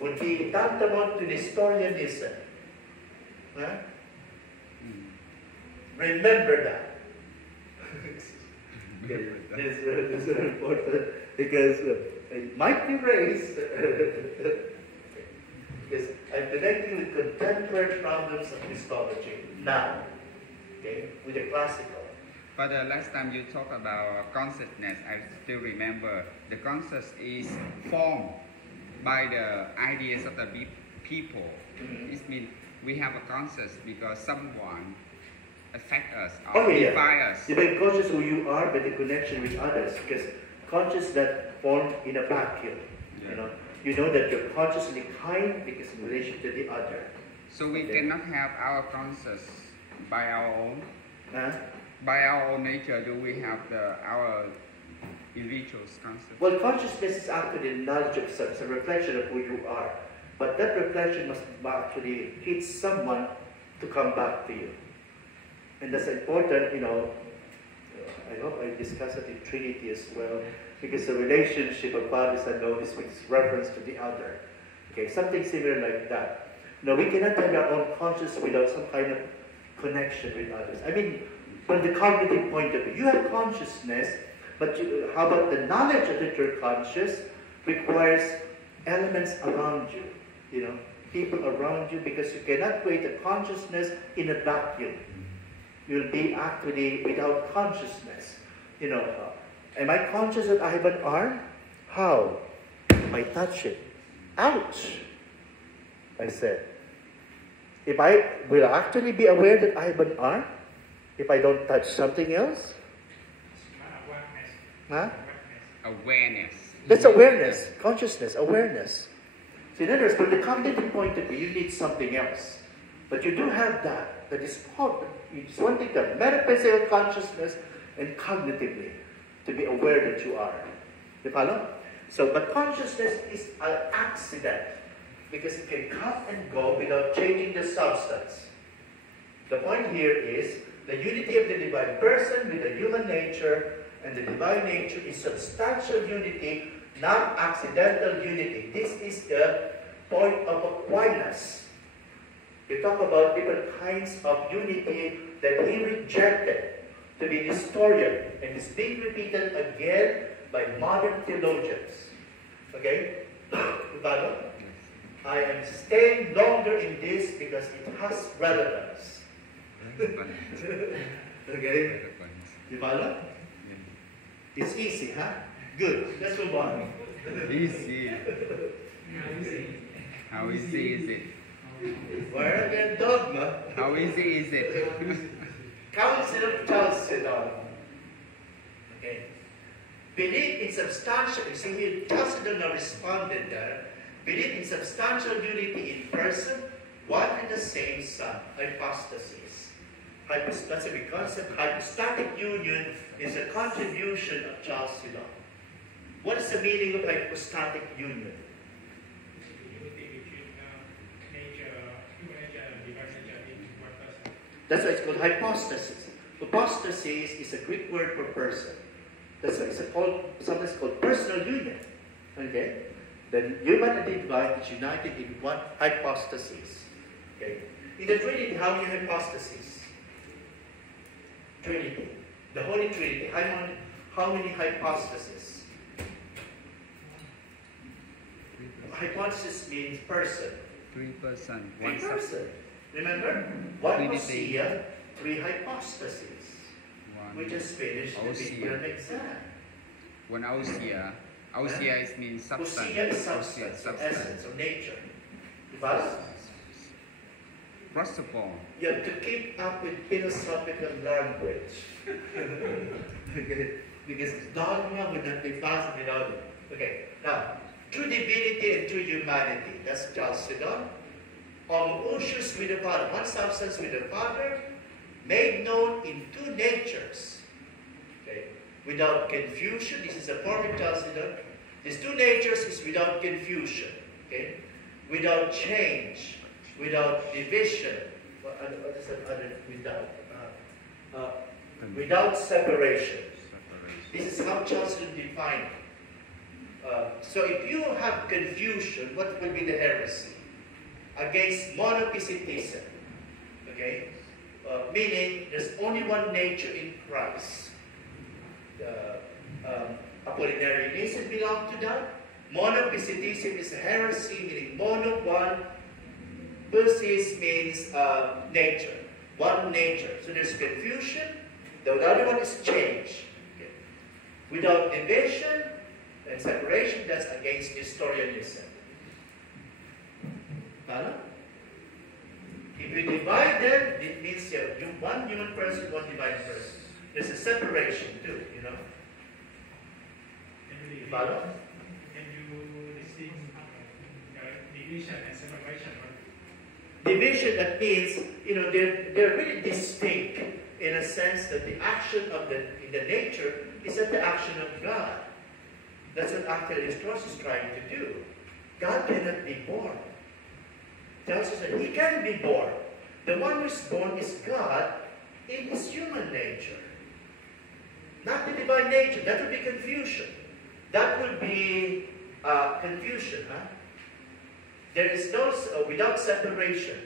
would be tantamount to Nestorianism. Huh? Remember that. This is very important because it might be raised because I'm connecting with contemporary problems of histology now, okay, with the classical. But last time you talked about consciousness, I still remember the conscious is formed by the ideas of the people. It means we have a conscious because someone affect us or define us. You become conscious who you are by the connection with others, because conscious that formed in a vacuum. Yeah. You know that you're consciously kind because in relation to the other. So we cannot have our conscious by our own. Huh? By our own nature, do we have our individual's conscious? Well, consciousness is actually knowledge of self. It's a reflection of who you are. But that reflection must actually hit someone to come back to you. And that's important, I hope I discuss it in Trinity as well, because the relationship of bodies and notice with reference to the other. Okay, something similar like that. No, we cannot have our own consciousness without some kind of connection with others. I mean, from the cognitive point of view, you have consciousness, but how about the knowledge that you're conscious requires elements around you, people around you, because you cannot create a consciousness in a vacuum. You'll be actually without consciousness. Am I conscious that I have an arm? How? I touch it. Ouch! I said. If I will actually be aware that I have an arm, if I don't touch something else? Huh? Awareness. That's awareness, consciousness, awareness. So in other words, from the cognitive point of view, you need something else. But you do have that. That is called, it's one thing, the metaphysical consciousness and cognitively to be aware that you are. You follow? So, but consciousness is an accident because it can come and go without changing the substance. The point here is the unity of the divine person with the human nature, and the divine nature is substantial unity, not accidental unity. This is the point of Aquinas. We talk about different kinds of unity that he rejected to be Nestorian, and is being repeated again by modern theologians. Okay? I am staying longer in this because it has relevance. Okay? You follow? It's easy, huh? Good. Let's move on. Easy. How easy is it? Where again dogma? How easy is it? Council of Chalcedon. Okay. Believe in substantial, you see here, Chalcedon now responded there. Believe in substantial unity in person, one and the same Son, hypostasis. That's a big concept. Hypostatic union is a contribution of Chalcedon. What is the meaning of hypostatic union? Unity between human nature and divine nature in one person. That's why it's called hypostasis. Hypostasis is a Greek word for person. That's why it's sometimes called personal union. Okay? The human and the divine is united in one hypostasis. Okay? In the Trinity, how many hypostases? Trinity. The Holy Trinity. How many hypostases? Hypostasis means person. 3 person. Three One person. Remember? One Trinity. Ousia, 3 hypostases. We One. just finished the Ousia. big term exam. One ousia. Ousia means substance. Ousia is substance, or essence, or nature. But First of all, you have to keep up with philosophical language. Okay? Because dogma would not be possible without it. Okay, now, True divinity and true humanity. That's Chalcedon. Homoousios with the Father. One substance with the Father, made known in two natures. Okay? Without confusion. This is a form of Chalcedon. These two natures is without confusion. Okay? Without change. Without division. What is that other without? Without separation. This is how Chalcedon defined it. So if you have confusion, what will be the heresy? Against monophysitism. Okay? Meaning there's only one nature in Christ. Apollinarianism belongs to that. Monophysitism is a heresy, meaning mono, one. Physis means nature. One nature. So there's confusion. The other one is change. Okay. Without division and separation, that's against Nestorianism. If you divide them, it means you have one human person, one divine person. There's a separation too, you know. Follow? Can you distinguish division and separation? Division, that means, you know, they're really distinct in a sense that the action of in the nature is not the action of God. That's what actually this cross is trying to do. God cannot be born. Tells us that He can be born. The one who is born is God in His human nature. Not the divine nature. That would be confusion. That would be confusion. Huh? There is no, without separation.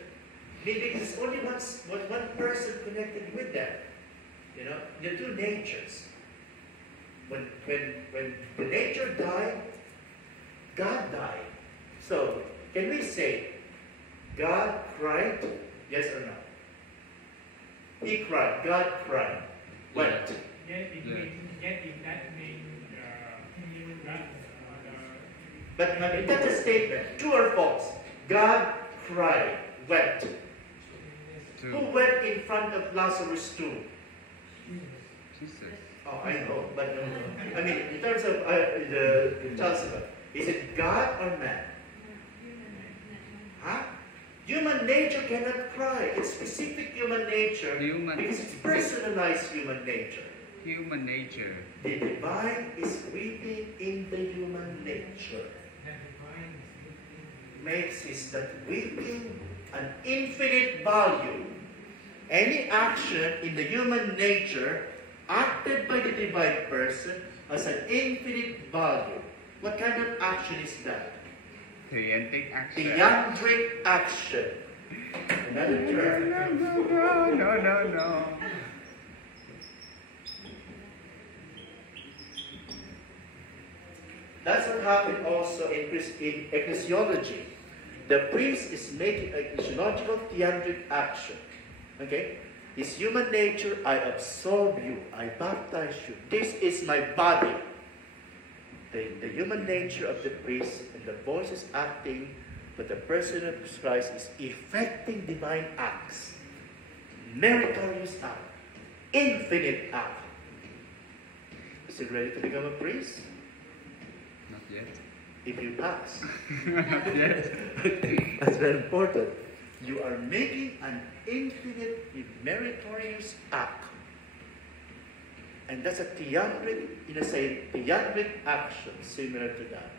Meaning there's only one person connected with them. You know, the two natures. When the nature died, God died. So, can we say, God cried? Yes or no? He cried. God cried. What? Yet in that means But that's a statement. True or false? God cried, wept. Who wept in front of Lazarus' tomb? Jesus. Oh, I know, but no. I mean, in terms of the Chalcedon, is it God or man? Huh? Human nature cannot cry. It's specific human nature because it's personalized human nature. Human nature. The divine is weeping in the human nature. Makes that weeping an infinite value. Any action in the human nature acted by the divine person has an infinite value. What kind of action is that? Theantric action. Theantric action. Another term. No. That's what happened also in ecclesiology. The priest is making a ecclesiological theandric action. Okay? His human nature, I absolve you, I baptize you. This is my body. The human nature of the priest and the voice is acting, but the person of Christ is effecting divine acts. Meritorious act. Infinite act. Is he ready to become a priest? Not yet. If you pass. Not yet. That's very important. You are making an infinite, meritorious act. And that's a theandric, in a sense, theandric action similar to that.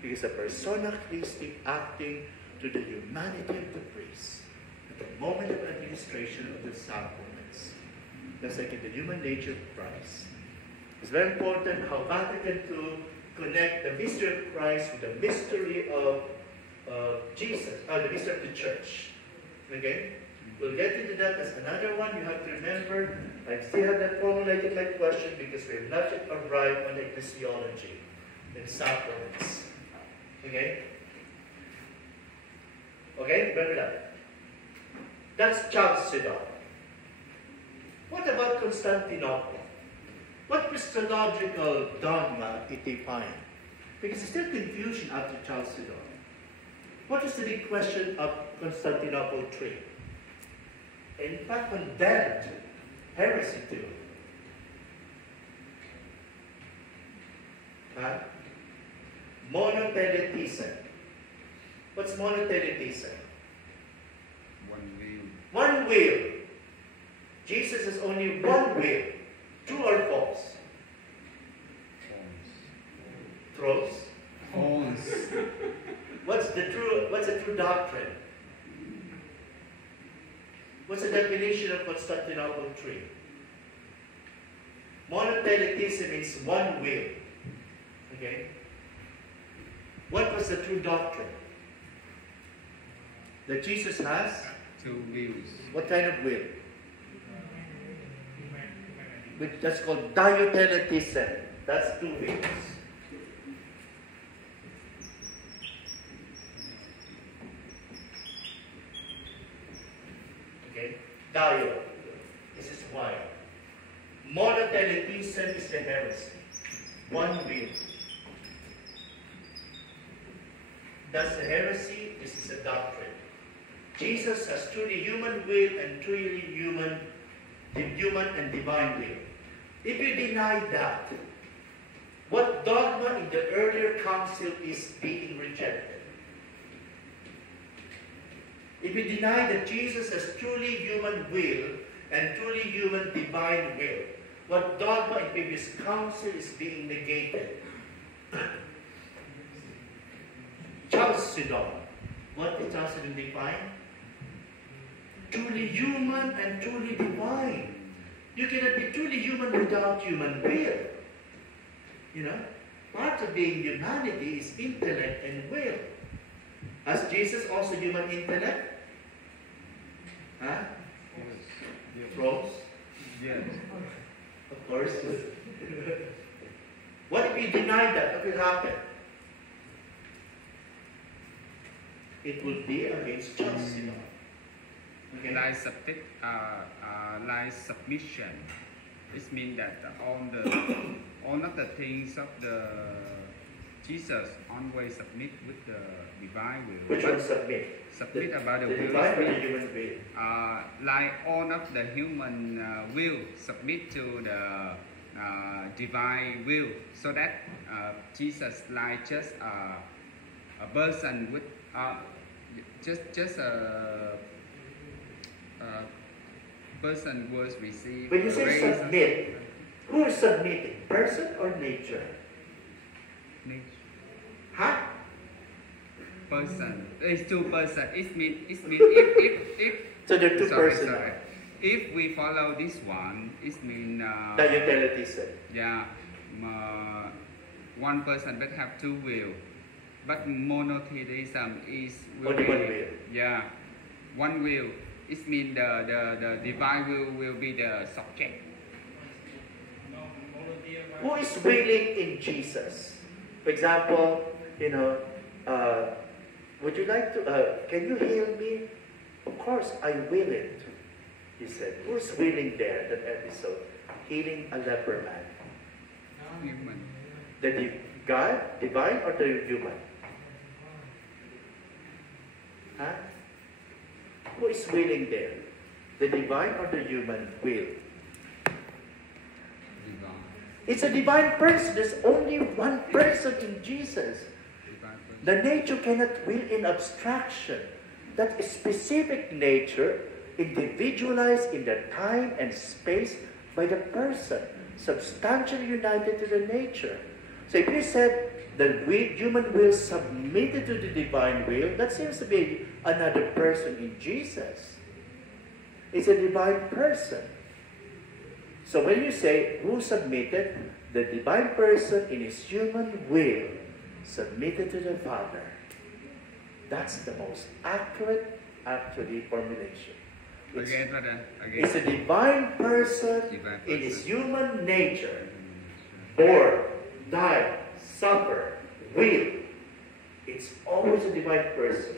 Because a persona Christi acting to the humanity of the priest at the moment of administration of the sacraments. That's like in the human nature of Christ. It's very important how Vatican II connect the mystery of Christ with the mystery of Jesus, the mystery of the church. Okay? We'll get into that as another one. You have to remember, I still have that formulated like question because we have not yet arrived on ecclesiology and sacraments. Okay? Okay? Remember that. That's Chalcedon. What about Constantinople? What Christological dogma it defined? Because there's still confusion after Chalcedon. What is the big question of Constantinople III? In fact, condemned heresy too. monothelitism. What's monothelitism? One will. One will. Jesus has only one will. True or false? False. False. What's the true doctrine? What's the definition of Constantinople Tree? Monothelitism means one will. Okay? What was the true doctrine? That Jesus has? Two wills. What kind of will? That's called diotheletism. That's two wills. Okay? Dio. This is why. Monothelitism is the heresy. One will. That's the heresy. This is a doctrine. Jesus has truly human will and truly human and divine will. If you deny that, what dogma in the earlier council is being rejected? If you deny that Jesus has truly human will and truly human divine will, what dogma in previous council is being negated? Chalcedon. What did Chalcedon define? Truly human and truly divine. You cannot be truly human without human will. You know, part of being humanity is intellect and will. Has Jesus also human intellect? Huh? Yes. False? Yes. Of course. What if you deny that? What will happen? It will be against Chalcedon. Okay. Like submission. It means that all of the things of the Jesus always submit with the divine will. Which one submit? Submit about the The will. divine or the human will? Like all of the human will submit to the divine will, so that Jesus like just a person with just a person was received. When you say submit, who is submitting? Person or nature? Huh? Person. It's two person. It mean if So there are two persons. sorry. If we follow this one, it mean Diotheletism. yeah, one person but have two will. But monotheism is Only one will. Yeah, one will. It means the divine will be the subject. Who is willing in Jesus? For example, would you like to, can you heal me? Of course, I will it. He said, who's willing there, that episode? Healing a leper man. Human. The God, divine or the human? Huh? Who is willing there? The divine or the human will? Divine. It's a divine person. There's only one person in Jesus. Divine person. The nature cannot will in abstraction. That specific nature individualized in the time and space by the person, substantially united to the nature. So if you said the human will submitted to the divine will, that seems to be another person in Jesus. It's a divine person. So when you say who submitted, the divine person in his human will submitted to the Father. That's the most accurate, actually, formulation. Again. It's a divine person Divine in his person. human nature. Born, died, suffer, will. It's always a divine person.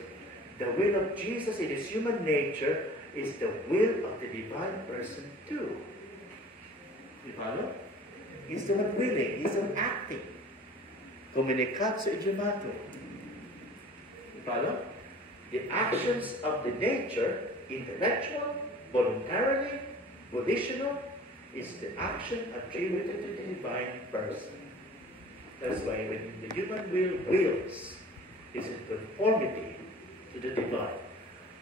The will of Jesus in his human nature is the will of the divine person too. You follow? He's the one willing. He's the one acting. Communicatio idiomatum. You follow? The actions of the nature, intellectual, voluntarily, volitional, is the action attributed to the divine person. That's why when the human will wills, it's in conformity to the divine.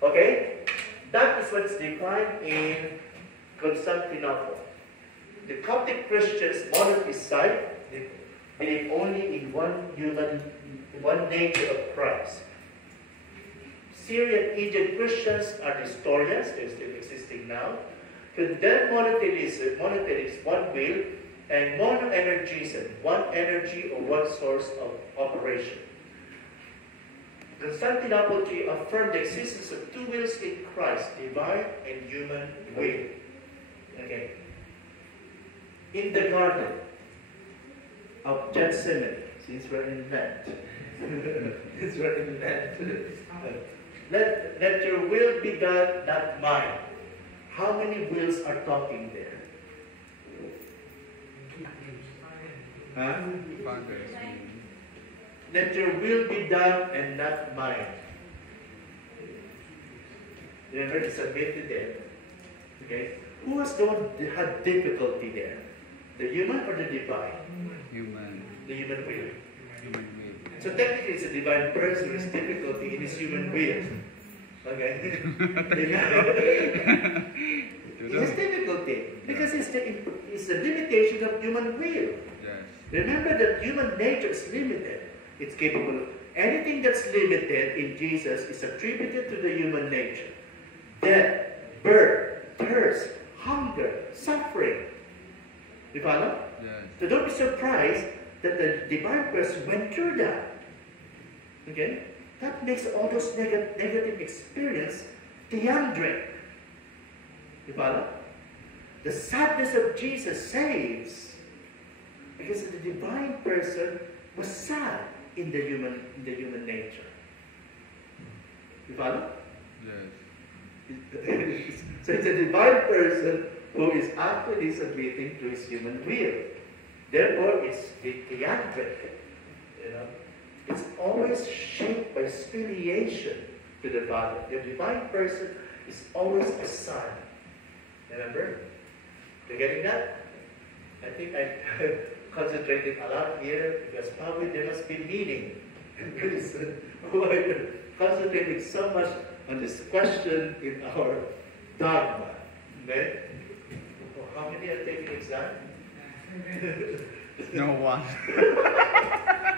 Okay? That is what's defined in Constantinople. The Coptic Christians, monarchist side, they believe only in one nature of Christ. Syrian Indian Christians are Nestorians, they're still existing now. Condemn monotheism, one will, and monoenergism, one energy or one source of operation. Constantinople affirmed the existence of two wills in Christ, divine and human will. Okay. In the garden of Gethsemane, since we're in Lent, let your will be done, not mine. How many wills are talking there? Huh? Let your will be done and not mine. Remember, it's submitted there. Okay? Who was the one that had difficulty there? The human or the divine? Human. The human will. Human will. So technically, it's a divine person who has difficulty in his human will. Okay? He has difficulty because it's the limitation of human will. Yes. Remember that human nature is limited. It's capable of anything that's limited in Jesus is attributed to the human nature. Death, birth, thirst, hunger, suffering. You follow? Yes. So don't be surprised that the divine person went through that. Okay? That makes all those negative experience theandric. You follow? The sadness of Jesus saves. Because the divine person was sad in the human nature. You follow? Yes. So it's a divine person who is actually submitting to his human will. Therefore, it's theandric. You know, it's always shaped by filiation to the Father. The divine person is always a son. Remember? You're getting that? I think I concentrated a lot here because probably there must be meaning. Why we're concentrating so much on this question in our dogma. Okay? How many are taking exam? No one.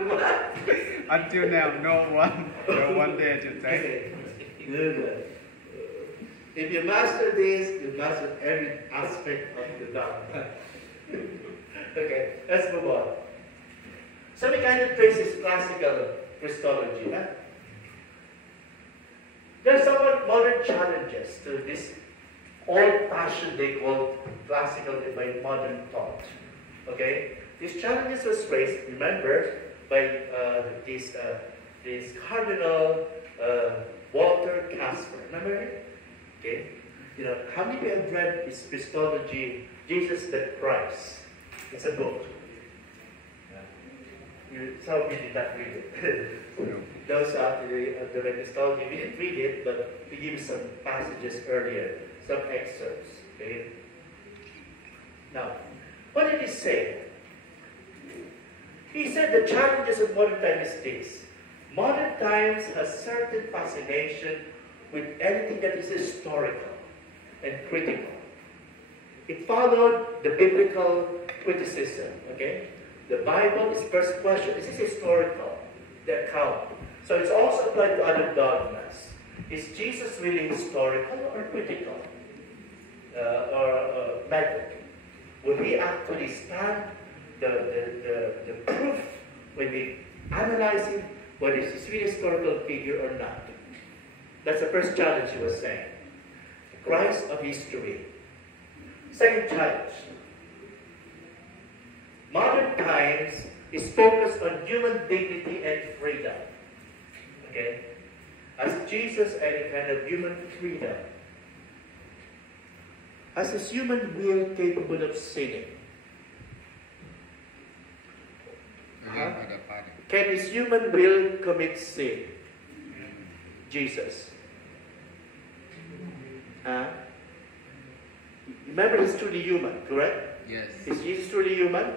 What? Until now, no one. No one there to take. Okay. Good. If you master this, you master every aspect of the dogma. Okay, let's move on. So we kind of trace this classical Christology. Huh? There are somewhat modern challenges to this old-fashioned, they call classical by modern thought. Okay? These challenges was raised, remember, by this Cardinal Walter Casper. Remember it? Okay? You know, how many of you have read his Christology, Jesus the Christ? It's a book. Some of you did not read it. No. Those are the Christology, we didn't read it, but we give you some passages earlier, some excerpts. Okay? Now, what did he say? He said the challenges of modern time is this. Modern times has certain fascination with anything that is historical and critical. It followed the biblical criticism, okay? The Bible is first question, is this historical, the account? So it's also applied to other dogmas. Is Jesus really historical or critical? Or method? Will he actually stand the proof when we analyze him, whether he's a really historical figure or not? That's the first challenge he was saying. The Christ of history. Second challenge. Modern times is focused on human dignity and freedom. Okay? As Jesus had a kind of human freedom. As his human will capable of sinning. Can his human will commit sin? Jesus. Remember, he's truly human, correct? Yes. Is Jesus truly human? Yes.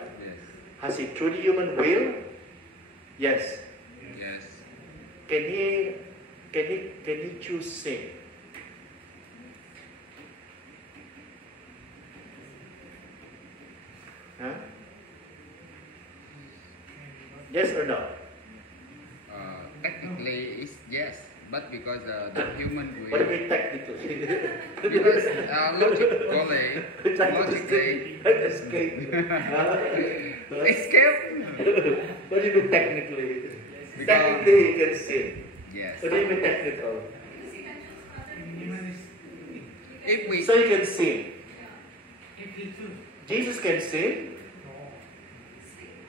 Has he truly human will? Yes. Yes. Can he choose sin? Huh? Yes or no? Technically, it's yes, but because the human What do will, you mean technically? because logically, Escape. escape. What do you mean technically? Because- Technically, he can sin. Yes. What do you mean technical? If we So he can sin. If he choose, Jesus can sin. no.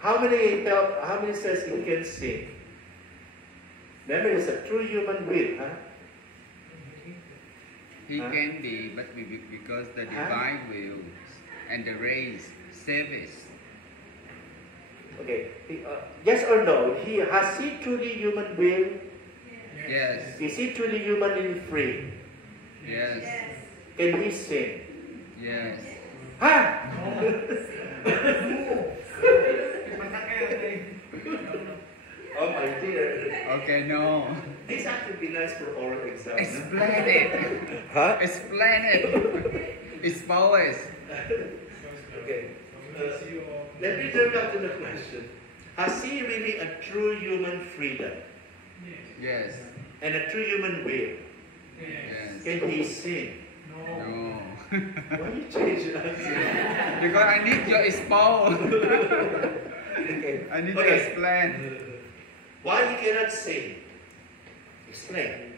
How many says he can sin? Remember, it's a true human will, huh? he Huh? can be, but because the Huh? divine will and the race service. Okay. Yes or no? Has he truly human will? Yes. Is he truly humanly free? Yes. Can he sin? Yes. Huh? Oh my dear. Okay. No. This actually be nice for oral exam. Explain it. Huh? Explain it. Expose. Okay. Let me turn back to the question. Has he really a true human freedom Yes. and a true human will? Yes. Can he sin? No. Why you change your answer? Because I need your expose. Okay. I need to Okay. explain. Why he cannot sin? Explain.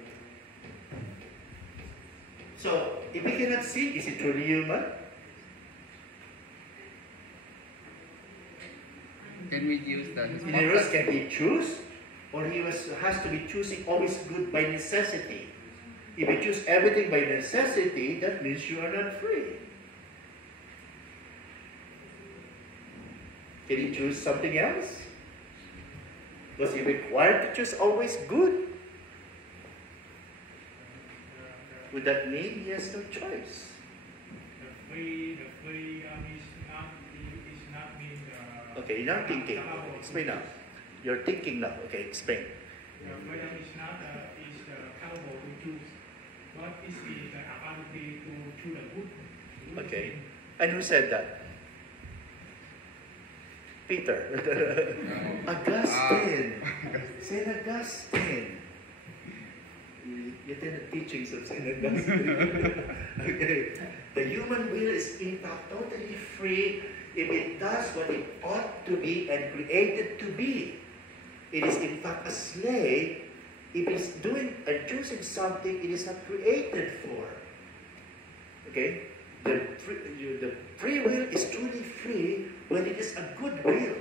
So, if he cannot sin, is he truly human? Can we use the In other words, can he choose? Or has to be choosing always good by necessity? If you choose everything by necessity, that means you are not free. Can he choose something else? Was he required to choose always good? Would that mean he has no choice? The free is not mean Okay, you're not thinking. Explain now. You're thinking now. Okay, explain. The freedom is not is capable to choose. What is the ability to choose the good? Okay. And who said that? Peter. Augustine. Saint Augustine. You attend the teachings of Saint Augustine. Okay. The human will is in fact totally free if it does what it ought to be and created to be. It is in fact a slave if it is doing and choosing something it is not created for. Okay? The free will is truly free when it is a good will.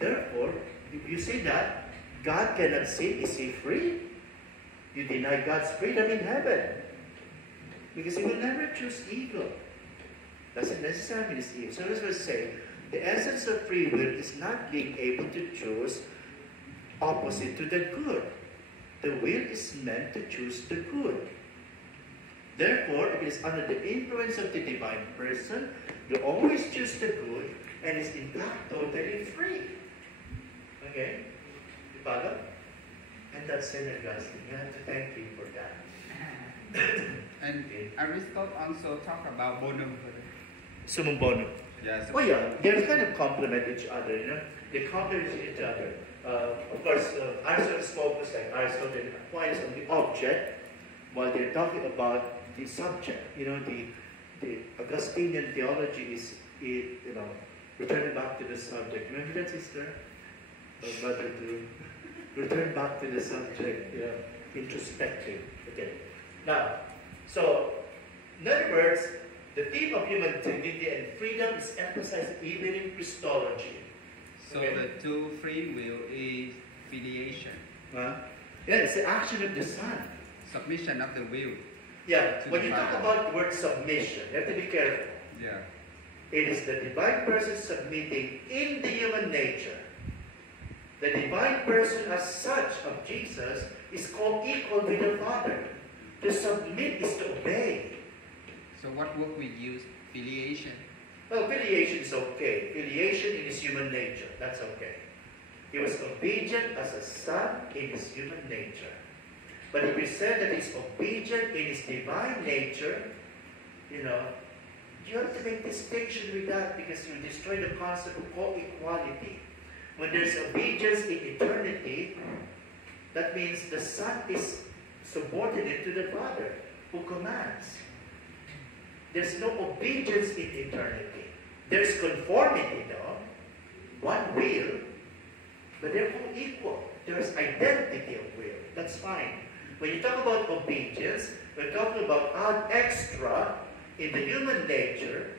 Therefore, if you say that God cannot sin, is he free? You deny God's freedom in heaven. Because he will never choose evil. Doesn't necessarily mean it's evil. So let's just say, the essence of free will is not being able to choose opposite to the good. The will is meant to choose the good. Therefore, if it is under the influence of the divine person, you always choose the good and is in fact totally free. Okay? You follow? And that's Saint Augustine. You have to thank him for that. And Aristotle also talk about bonum. Summum bonum. Yes. Oh yeah, they kind of complement each other, you know. They complement each other. Of course, Aristotle's focus, like Aristotle, Aquinas, on the object, while they're talking about the subject. You know, the Augustinian theology is, returning back to the subject. Remember that, sister? Or brother, to return back to the subject. Yeah, introspective. Okay. Now, so in other words, the theme of human dignity and freedom is emphasized even in Christology. So Okay. the two free will is filiation, Yeah, it's the action of the Son. submission of the will. Yeah, To when the you talk Father. about the word submission, you have to be careful. Yeah. It is the divine person submitting in the human nature. The divine person as such of Jesus is called equal with the Father. To submit is to obey. So what would we use? Filiation. Well, filiation is okay. Filiation in his human nature, that's okay. He was obedient as a son in his human nature. But if you say that he's obedient in his divine nature, you have to make distinction with that because you destroy the concept of co-equality. When there's obedience in eternity, that means the Son is subordinate to the Father who commands. There's no obedience in eternity. There's conformity, one will, but they're all equal. There's identity of will. That's fine. When you talk about obedience, we're talking about add extra in the human nature,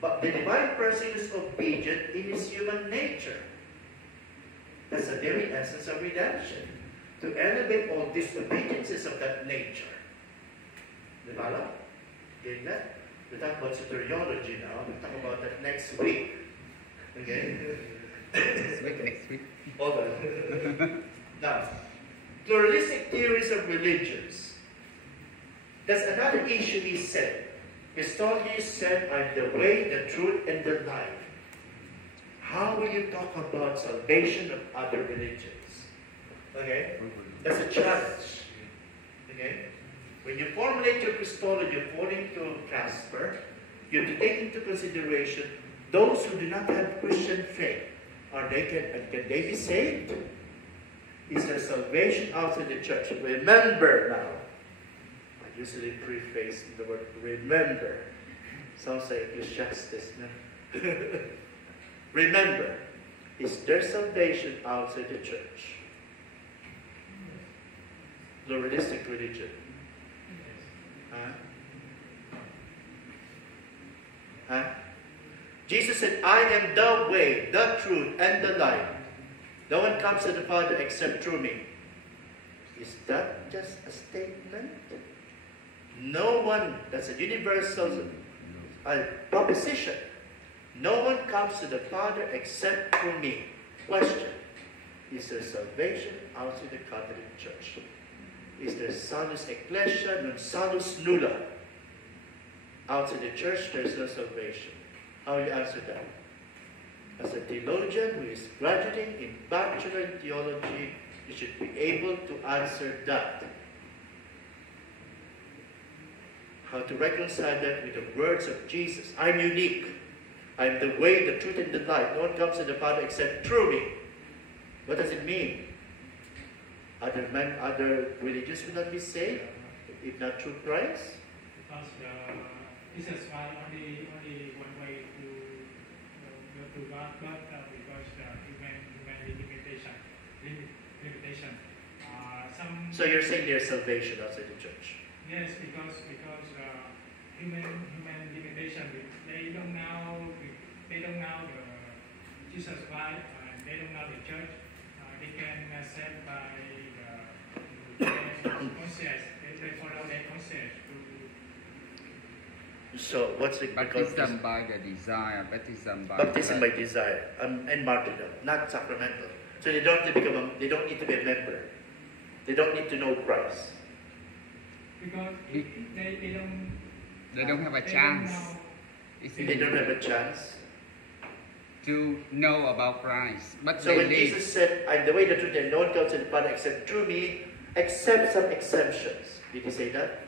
but the divine person is obedient in his human nature. That's the very essence of redemption. To elevate all disobediences of that nature. Diba? Getting that? We talk about soteriology now. We'll talk about that next week. Okay? Next week. Hold on. Now, pluralistic theories of religions. That's another issue he said. Christology said, I'm the way, the truth, and the life. How will you talk about salvation of other religions? Okay? That's a challenge. Okay? When you formulate your Christology according to Casper, you have to take into consideration those who do not have Christian faith. Can they be saved? Is there salvation outside the church? Remember now. I usually preface the word remember. Sounds like Ecclesiastes. No? Remember, is there salvation outside the church? Pluralistic religion. Jesus said, I am the way, the truth, and the life. No one comes to the Father except through me. Is that just a statement? No one, that's a universal proposition. No one comes to the Father except through me. Question, is there salvation outside the Catholic Church? Is there salus ecclesia non salus nulla? Outside the church, there is no salvation. How will you answer that? As a theologian who is graduating in bachelor in theology, you should be able to answer that. How to reconcile that with the words of Jesus. I'm unique. I'm the way, the truth, and the life. No one comes to the Father except through me. What does it mean? Other religions will not be saved if not through Christ? Because Jesus found only one way to go to God, because human limitation. So you're saying there's salvation outside the church? Yes, because human limitation. They don't know Jesus Christ, and they don't know the church. They can accept by their conscience. They follow their conscience. So what's the baptism by the desire? Baptism by desire and martyrdom, not sacramental. So they don't need to be a member. They don't need to know Christ. Because they don't have a chance. They don't have a chance to know about Christ. But so when Jesus said, I'm the way, the truth, and no one comes to the Father except through me, except some exemptions. Did he say that?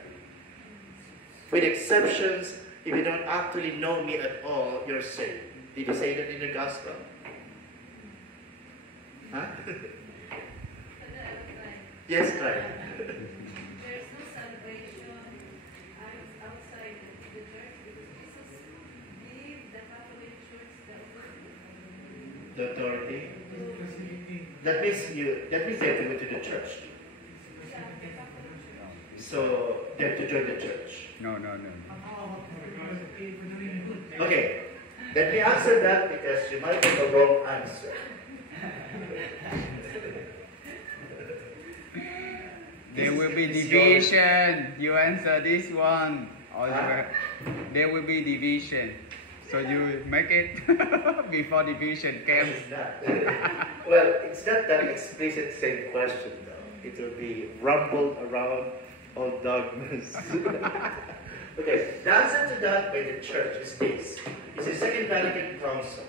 With exceptions, if you don't actually know me at all, you're saved. Did he say that in the gospel? Huh? Yes, right. There's no salvation outside the church because Jesus gave the Catholic Church the authority. That means they have to go to the church. So they have to join the church. No. Okay, let me answer that because you might have a wrong answer. There will be division. You answer this one. There will be division. So you make it before division comes. Well, it's not that explicit same question though. It will be rumbled around all dogmas. Okay, the answer to that by the church is this. It's the Second Vatican Council.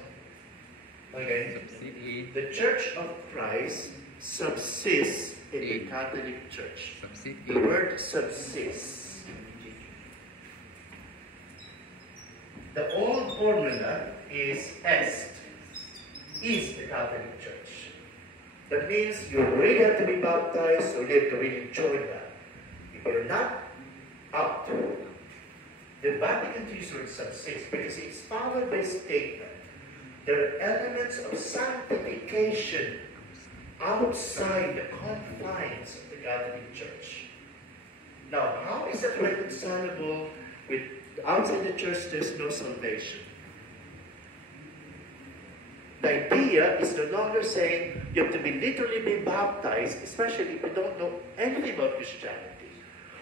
Okay. Subsist in. The Church of Christ subsists in the Catholic Church. Subsist The in. word subsists. The old formula is est, is the Catholic Church. That means you really have to be baptized or you have to really join that. If you're not up to it, the Vatican II word subsists because it's followed by a statement. There are elements of sanctification outside the confines of the Catholic Church. Now, how is that reconcilable with outside the church there's no salvation? The idea is no longer saying you have to be literally be baptized, especially if you don't know anything about Christianity.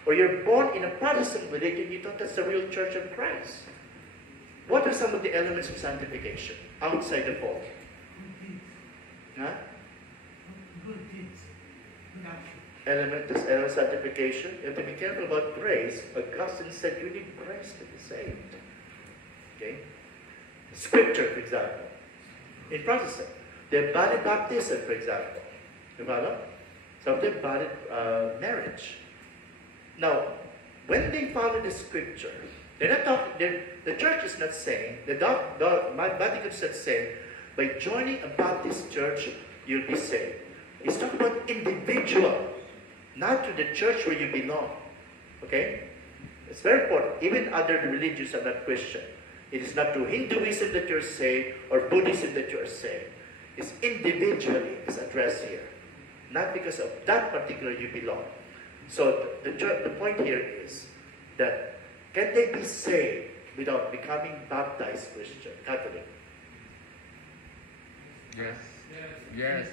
Or you're born in a Protestant religion, you thought that's the real Church of Christ. What are some of the elements of sanctification outside the fold? Huh? Element of sanctification. You have to be careful about grace. Augustine said you need grace to be saved. Okay? Scripture, for example. In Protestant, they valid baptism, for example. You follow? Some of them valid marriage. Now, when they follow the Scripture, they're not talking. The church is not saying. My Vatican is not saying by joining a Baptist church you'll be saved. It's talking about individual, not to the church where you belong. Okay? It's very important. Even other religions are not Christian. It is not through Hinduism that you're saved or Buddhism that you're saved. It's individually is addressed here. Not because of that particular you belong. So the point here is that can they be saved without becoming baptized Christian, Catholic? Yes. Yes.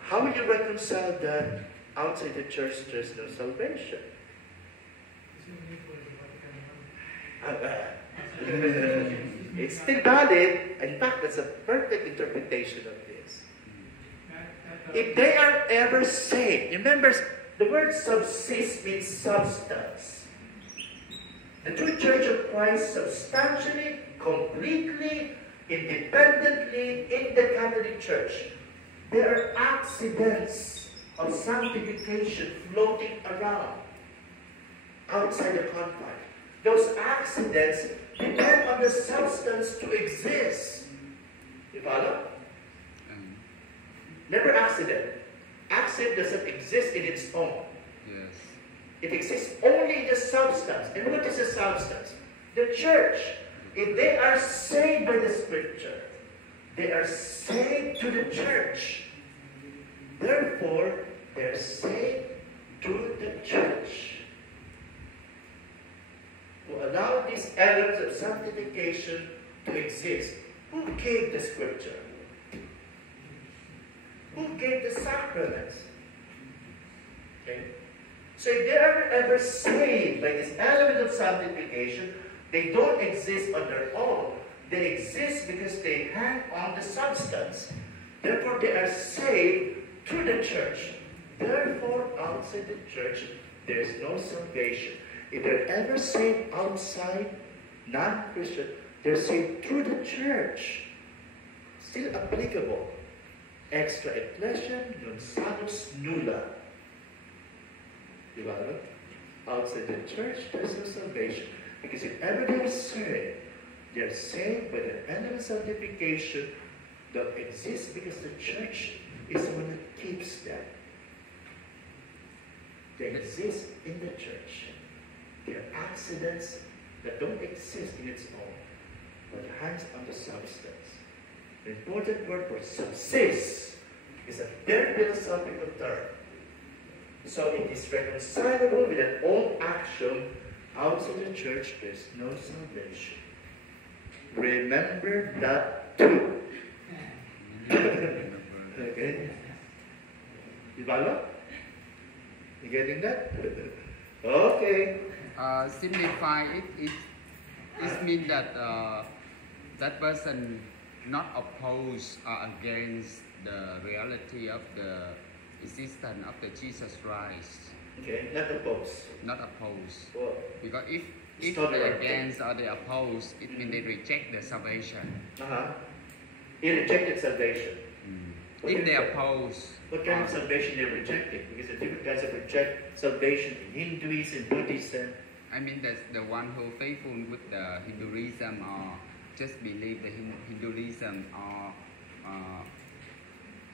How will you reconcile that outside the church there's no salvation? It's still valid. In fact, that's a perfect interpretation of this. If they are ever saved, remember, the word subsist means substance. The true Church of Christ substantially, completely, independently in the Catholic Church. There are accidents of sanctification floating around outside the confines. Those accidents depend on the substance to exist. You follow? Never accident. Accident doesn't exist in its own. Yes. It exists only in the substance. And what is the substance? The church. If they are saved by the Scripture, they are saved to the church. Therefore, they are saved to the church. To allow these elements of sanctification to exist. Who gave the Scripture? Who gave the sacraments? Okay? So if they are ever saved by this element of sanctification, they don't exist on their own. They exist because they hang on the substance. Therefore, they are saved through the church. Therefore, outside the church, there is no salvation. If they're ever saved outside, non-Christian, they're saved through the church. Still applicable. Extra ecclesia non salus nulla. Diba? Outside the church, there's no salvation. Because if ever they're saved by the element of sanctification that exists because the church is the one that keeps them. They exist in the church. They are accidents that don't exist in its own, but hangs on the substance. The important word for subsist is a very philosophical term. So it is reconcilable with an old axiom. Outside the church, there's no salvation. Remember that too. Okay? You follow? You getting that? Okay. Simplify it means that that person not oppose or against the reality of the existence of the Jesus Christ. Okay, not opposed. Not oppose. Well, Because if It's not the they right thing. against or they oppose, it means they reject the salvation. He rejected salvation. If they oppose, What kind of salvation they're rejecting? Because there are different kinds of reject salvation in Hinduism, Buddhism. I mean that's the one who faithful with the Hinduism or just believe the Hinduism or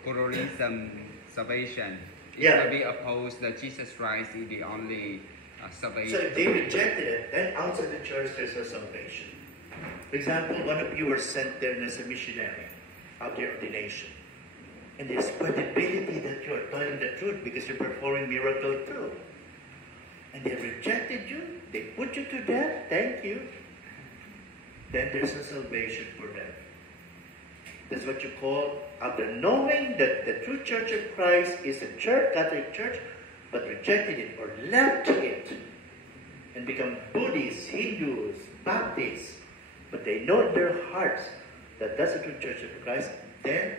Buddhism salvation. If Yeah. they be opposed that Jesus Christ is the only So salvation. if they rejected it, then outside the church there's no salvation. For example, one of you were sent there as a missionary after your ordination. And there's credibility that you're telling the truth because you're performing miracle too. And they rejected you, they put you to death, thank you. Then there's no salvation for them. That's what you call, after knowing that the true Church of Christ is a church, Catholic Church, but rejected it or left it and become Buddhists, Hindus, Baptists, but they know in their hearts that that's the true Church of Christ, then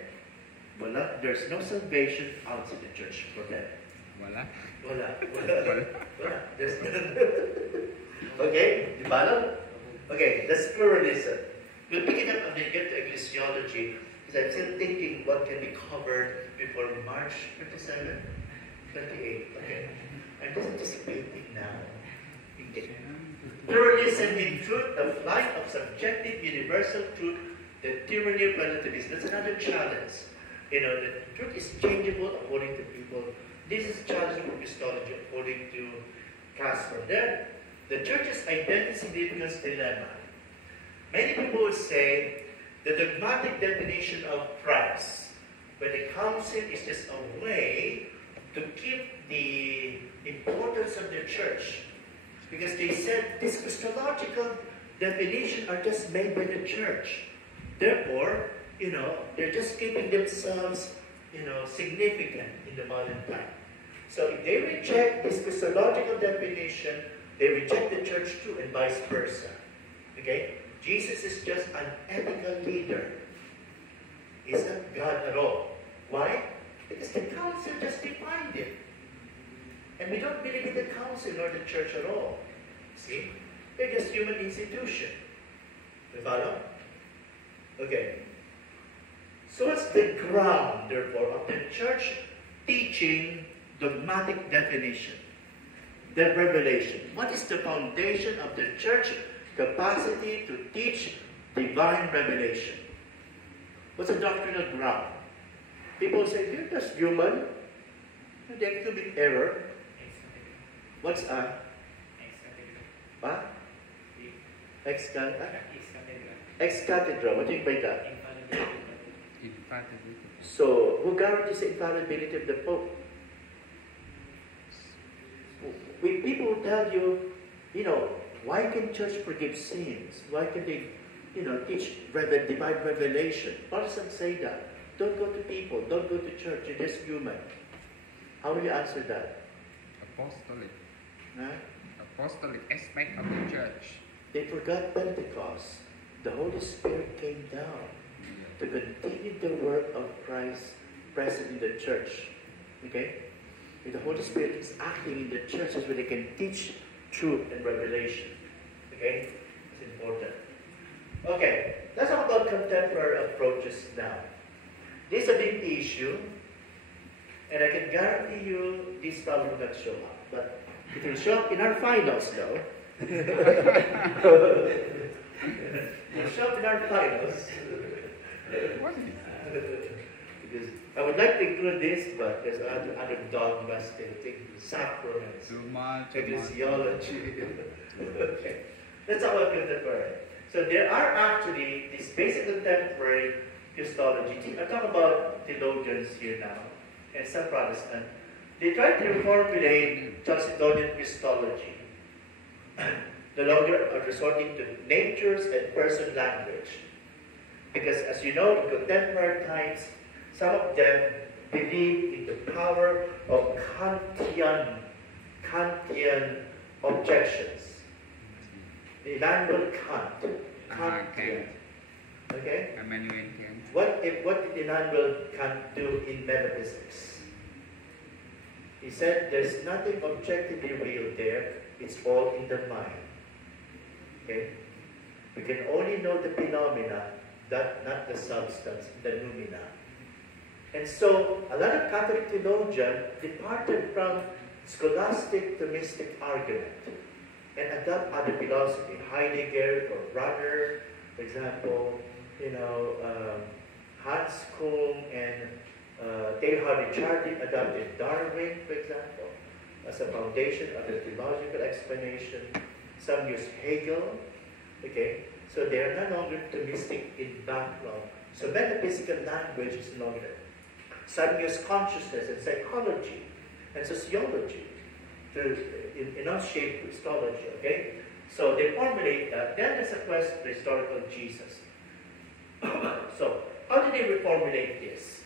there's no salvation outside the church for them. Voila. There's okay, di ba? Okay, that's pluralism. We'll pick it up when we get to ecclesiology, because I'm still thinking what can be covered before March 27, 28. Okay, I'm just anticipating now. Okay. Pluralism in truth, the flight of subjective universal truth, the tyranny of relativism. That's another challenge. You know, the truth is changeable according to people. This is challenging for Christology according to Casper. Then, the church's identity significance dilemma. Many people would say the dogmatic definition of Christ, where the council is just a way to keep the importance of the church. Because they said this Christological definition are just made by the church. Therefore, you know, they're just keeping themselves, you know, significant in the modern time. So if they reject this Christological definition, they reject the church too, and vice versa. Okay? Jesus is just an ethical leader. He's not God at all. Why? Because the council just defined it. And we don't believe in the council or the church at all. See? They're just human institution. You follow? Okay. So what's the ground, therefore, of the church teaching dogmatic definition? The revelation. What is the foundation of the church capacity to teach divine revelation? What's the doctrinal ground? People say, you're just human. There could be error. What's what? Ex cathedra. What do you mean by that? Infallibility. So, who guarantees the infallibility of the Pope? People will tell you, you know, why can church forgive sins? Why can they, you know, teach divine revelation? Protestants say that. Don't go to people. Don't go to church. You're just human. How will you answer that? Apostolic. Huh? Apostolic aspect of the church. They forgot Pentecost. The Holy Spirit came down to continue the work of Christ present in the church. Okay? If the Holy Spirit is acting in the churches where they can teach truth and revelation. Okay? It's important. Okay, let's talk about contemporary approaches now. This is a big issue, and I can guarantee you this problem will not show up. But it will show up in our finals, though. It will show up in our finals. What is Because I would like to include this, but there's other dogmas, they think sacraments, too much? ecclesiology. Okay. Let's talk about contemporary. So there are actually these basic contemporary Christology. I'm talking about theologians here now, and some Protestant. They try to reformulate Chalcedonian Christology. No longer are resorting to nature's and person language. Because as you know, in contemporary times, some of them believe in the power of Kantian objections. Immanuel Kant. Kantian. Okay? Emmanuel Kant. What did Immanuel Kant do in metaphysics? He said there's nothing objectively real there, it's all in the mind. Okay? We can only know the phenomena not the substance, the noumena. And so, a lot of Catholic theologians departed from scholastic Thomistic argument and adopt other philosophy. Heidegger or Runner, for example, Hans Kuhn and Teilhard de Chardin adopted Darwin, for example, as a foundation of the theological explanation. Some use Hegel, okay? So they are no longer Thomistic in background. So metaphysical language is no longer. Some use consciousness and psychology and sociology to enunciate Christology, okay? So they formulate that. Then there's a quest for historical Jesus. So how did they reformulate this?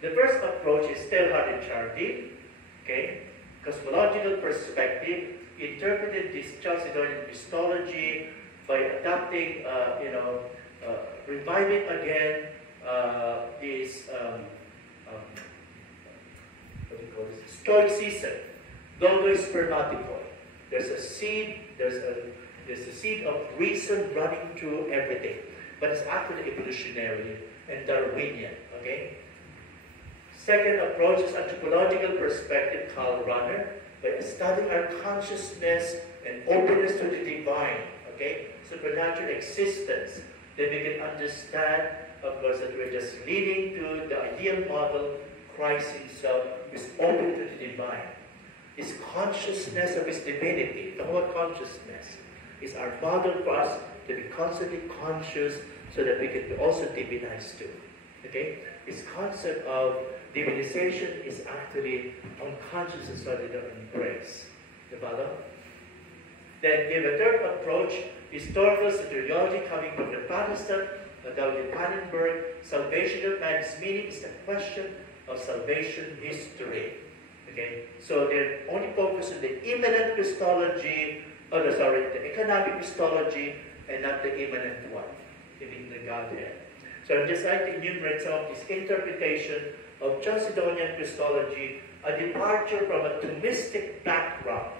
The first approach is Teilhard de Chardin, okay? Cosmological perspective, interpreted this Chalcedonian Christology by adopting, reviving again this, what do you call this? Stoicism, logos spermaticoi. There's a seed of reason running through everything, but it's actually evolutionary and Darwinian, okay? Second approach is anthropological perspective, Karl Rahner, by studying our consciousness and openness to the divine, okay? Supernatural existence. Then we can understand, of course, that we're just leading to the ideal model. Christ himself is open to the divine. His consciousness of his divinity, the whole consciousness, is our model for us to be constantly conscious so that we can be also divinized too. Okay? His concept of divinization is actually unconsciousness rather than grace. You follow? Then give a third approach, historical soteriology coming from the Protestant, David Pannenberg. Salvation of man's meaning is the question of salvation history. Okay? So they're only focused on the immanent Christology, the economic Christology, and not the immanent one, meaning the Godhead. So I'm just like to enumerate some of this interpretation of Chalcedonian Christology, a departure from a Thomistic background,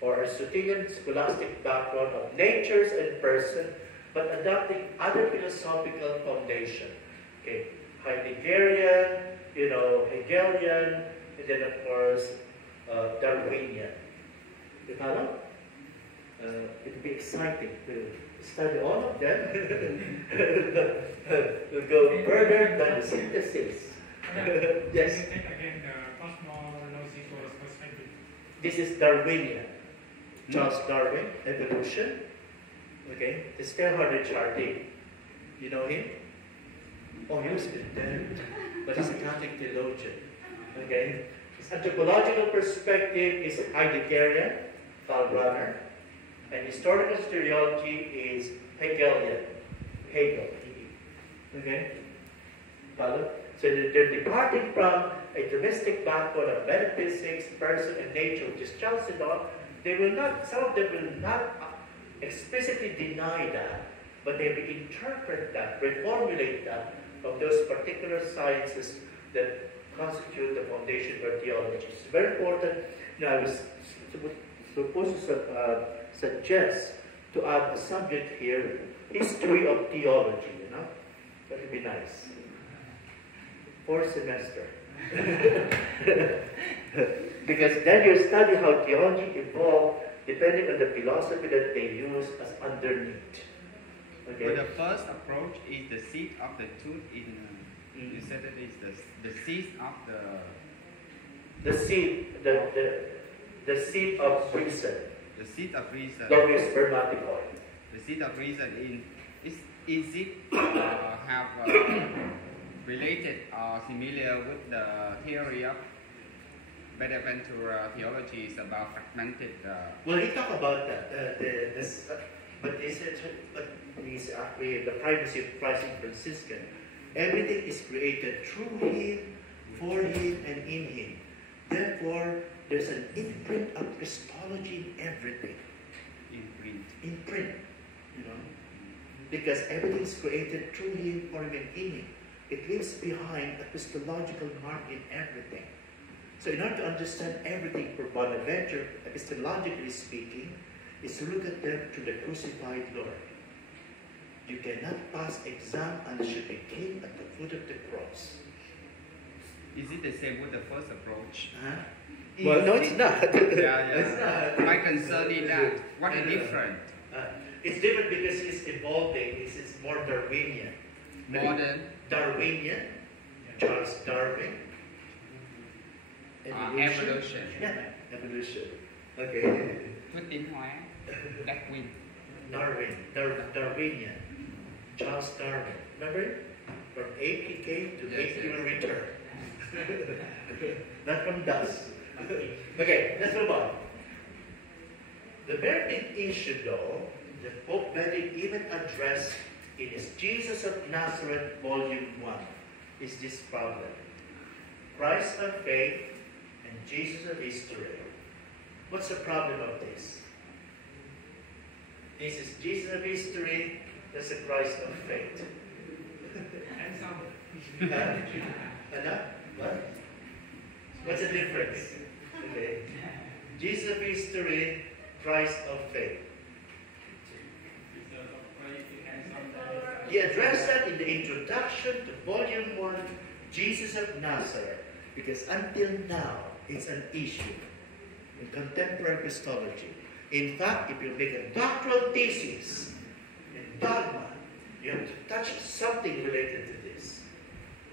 or a Aristotelian scholastic background of natures and person, but adopting other philosophical foundation. Okay, Heideggerian, Hegelian, and then of course Darwinian. You follow? It will be exciting to study all of them. We'll go further than the synthesis. Yes. Again, the cosmological perspective. This is Darwinian. Charles Darwin, evolution. Okay, it's Teilhard de Chardin. You know him? Oh, he was dead, but he's a Catholic theologian. Okay, his anthropological perspective is Heideggerian, Karl Rahner, and historical soteriology is Hegelian, Hegel. Okay, follow? So they're departing from a domestic background of metaphysics, person, and nature, which is Chalcedon. They will not. Some of them will not explicitly deny that, but they will interpret that, reformulate that of those particular sciences that constitute the foundation for theology. It's very important. I was supposed to suggest to add a subject here, history of theology, That would be nice. 4th semester. Because then you study how theology evolved depending on the philosophy that they use as underneath. Okay. Well, the first approach is the seed of the truth in. You said that is the seed of the seed, the seed of reason. The seed of reason. Logos spermaticoi. The seed of reason is it have related or similar with the theory of Bonaventure theologies about fragmented. Well, he talked about that. But he's actually the primacy of Christ in Franciscan. Everything is created through him, for him, and in him. Therefore, there's an imprint of Christology in everything. Imprint. Because everything is created through him, for him, and in him. It leaves behind a Christological mark in everything. So in order to understand everything for Bonaventure, epistemologically speaking, is to look at them through the crucified Lord. You cannot pass exam unless you be king at the foot of the cross. Is it the same with the first approach? Huh? Well, no, it's not. Yeah. It's not. My concern is that what is No. different? It's different because it's evolving. It's more Darwinian. Modern Darwinian, Charles Darwin. evolution. Yeah, evolution. Okay. Thuyết tiến hóa, Darwin. Darwinian. Charles Darwin. Remember? From ape he came to Yes, ape he yes. will return. Not from dust. Okay, let's move on. The very big issue, though, that Pope Benedict even addressed in his Jesus of Nazareth, Volume 1, is this problem. Christ of faith and Jesus of history. What's the problem of this? This is Jesus of history, that's the Christ of faith. And some. What? What's the difference? Okay. Jesus of history, Christ of faith. He addressed that in the introduction to Volume 1, Jesus of Nazareth, because until now, it's an issue in contemporary Christology. In fact, if you make a doctoral thesis in dogma, you have to touch something related to this.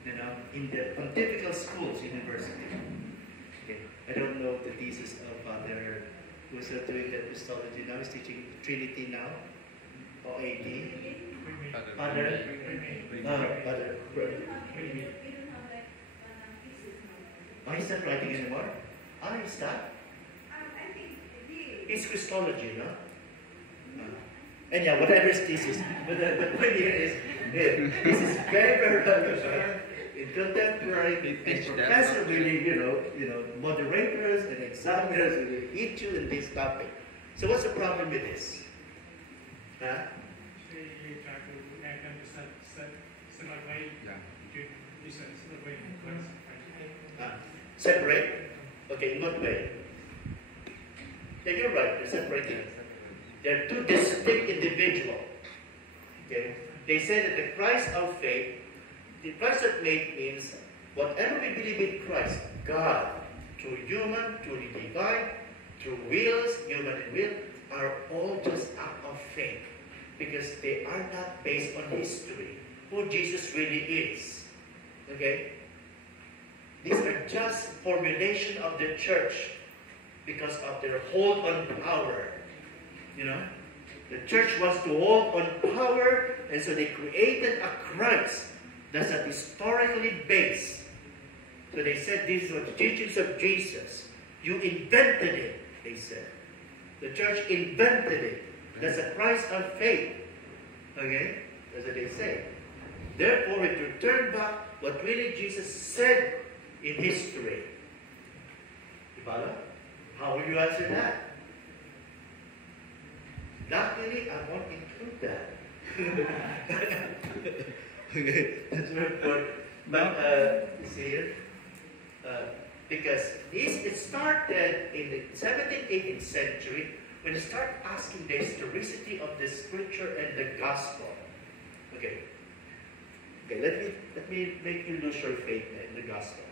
You know, in the pontifical schools, university. Okay. I don't know the thesis of Father who's doing that Christology now. He's teaching Trinity now, or AD. Father. Father. We don't have that thesis now. Oh, he's not writing anymore? Oh, he stopped? I think he It's Christology, no? And yeah, whatever his thesis. But the point here is, this is very, very relevant in contemporary. And professors really, you know, moderators and examiners will hit you in this topic. So what's the problem with this? Huh? They try to add them to separate Yeah. between different separate Christ. Separate? Okay, in what way? Yeah, you're right, they're separating. They're two distinct individuals. Okay? They say that the Christ of faith, the Christ of faith means whatever we believe in Christ, God, through human, through the divine, through wills, human and will, are all just act of faith. Because they are not based on history, who Jesus really is. Okay? These are just formulation of the church because of their hold on power. You know? The church wants to hold on power, and so they created a Christ that's not historically based. So they said these were the teachings of Jesus. You invented it, they said. The church invented it. That's a Christ of faith. Okay? That's what they say. Therefore, if you turn back what really Jesus said in history, Ibala, how will you answer that? Luckily, I won't include that. Okay, that's very important. But, you see here, because it started in the 17th, 18th century when they start asking the historicity of the scripture and the gospel. Okay. Okay, let me make you lose your faith in the gospel.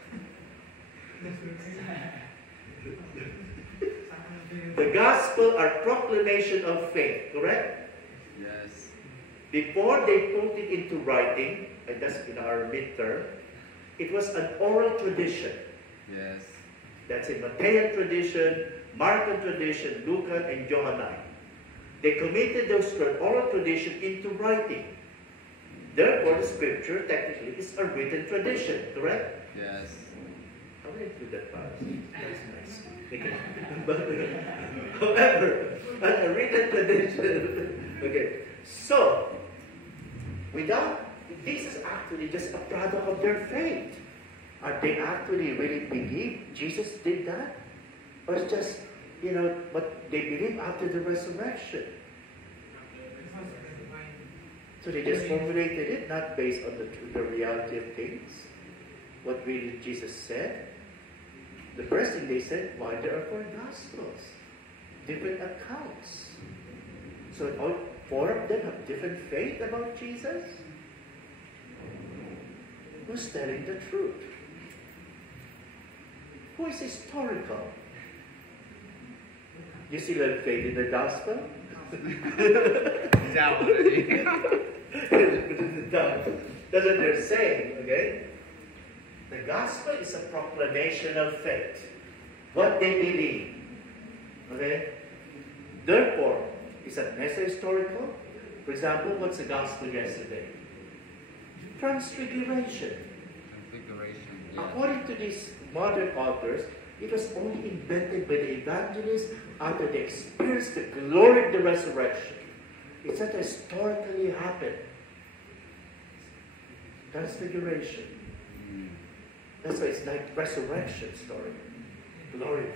The gospel are proclamation of faith, correct? Yes. Before they put it into writing, and that's in our midterm, it was an oral tradition. Yes. That's in Matthean tradition, Markan tradition, Lucan, and Johannine. They committed those oral tradition into writing. Therefore, the scripture technically is a written tradition, correct? Yes. How do I include that part? That's nice. Okay. However, a written tradition. Okay. So, this is actually just a product of their faith. Are they actually really believe Jesus did that? Or it's just, what they believe after the resurrection? So they just formulated it, not based on the reality of things. What really Jesus said. The first thing they said, why there are four gospels? Different accounts. So four of them have different faith about Jesus? Who's telling the truth? Who is historical? You still have faith in the gospel? Down already. That's what they're saying, okay? The gospel is a proclamation of faith. What they believe. Okay? Therefore, is that meta-historical? For example, what's the gospel yesterday? Transfiguration. Transfiguration. Yeah. According to these modern authors, it was only invented by the evangelists after they experienced the glory of the resurrection. It's not historically happened. Transfiguration. That's why it's like resurrection story. Glorified.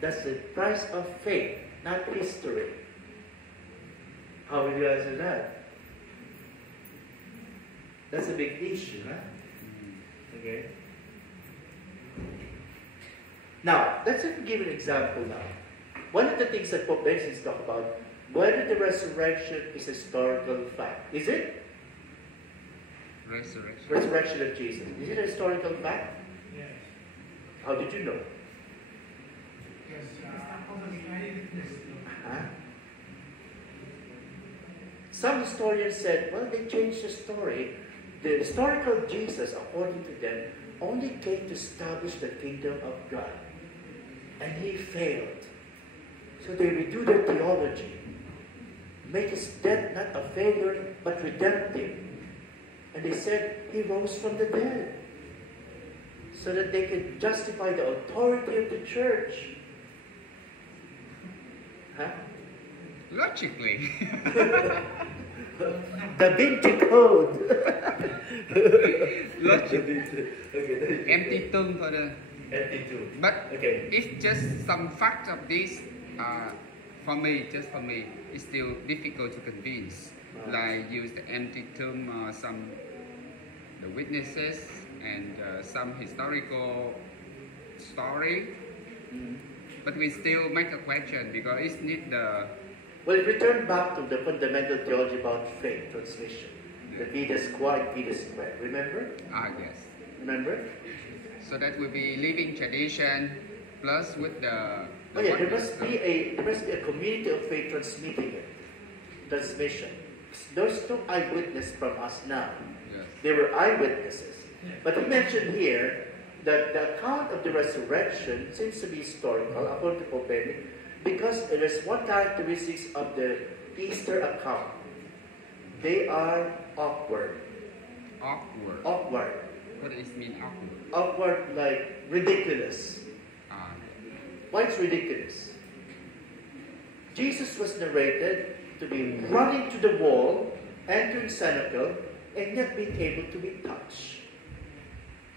That's the price of faith, not history. How will you answer that? That's a big issue, huh? Okay. Now, let's give an example now. One of the things that Pope Benedict talks about, whether the resurrection is a historical fact. Is it? Resurrection. Resurrection of Jesus. Is it a historical fact? Yes. How did you know? Because Huh? Some historians said, well, they changed the story. The historical Jesus, according to them, only came to establish the kingdom of God. And he failed. So they redo their theology. Make his death not a failure, but redemptive. And they said he rose from the dead. So that they could justify the authority of the church. Huh? Logically. Da Vinci Code. Logically. Empty tomb for the... Empty tomb. But Okay. it's just some fact of this, for me, it's still difficult to convince. Like use the empty tomb, some the witnesses and some historical story. But we still make a question because it's need the... Well, it returned back to the fundamental theology about faith transmission. The Fides Qua and Fides Quae. Remember? Yes. Remember? So that will be living tradition plus with the... Oh yeah, there must be a community of faith transmitting it. Transmission. There's no eyewitness from us now. Yes. They were eyewitnesses. But he mentioned here that the account of the resurrection seems to be historical, according to Pope Benedict, because there is one characteristic of the Easter account. They are awkward. Awkward. Awkward. What does it mean awkward? Awkward, like ridiculous. Why it's ridiculous? Jesus was narrated to be running to the wall, entering cenacle, and yet being able to be touched.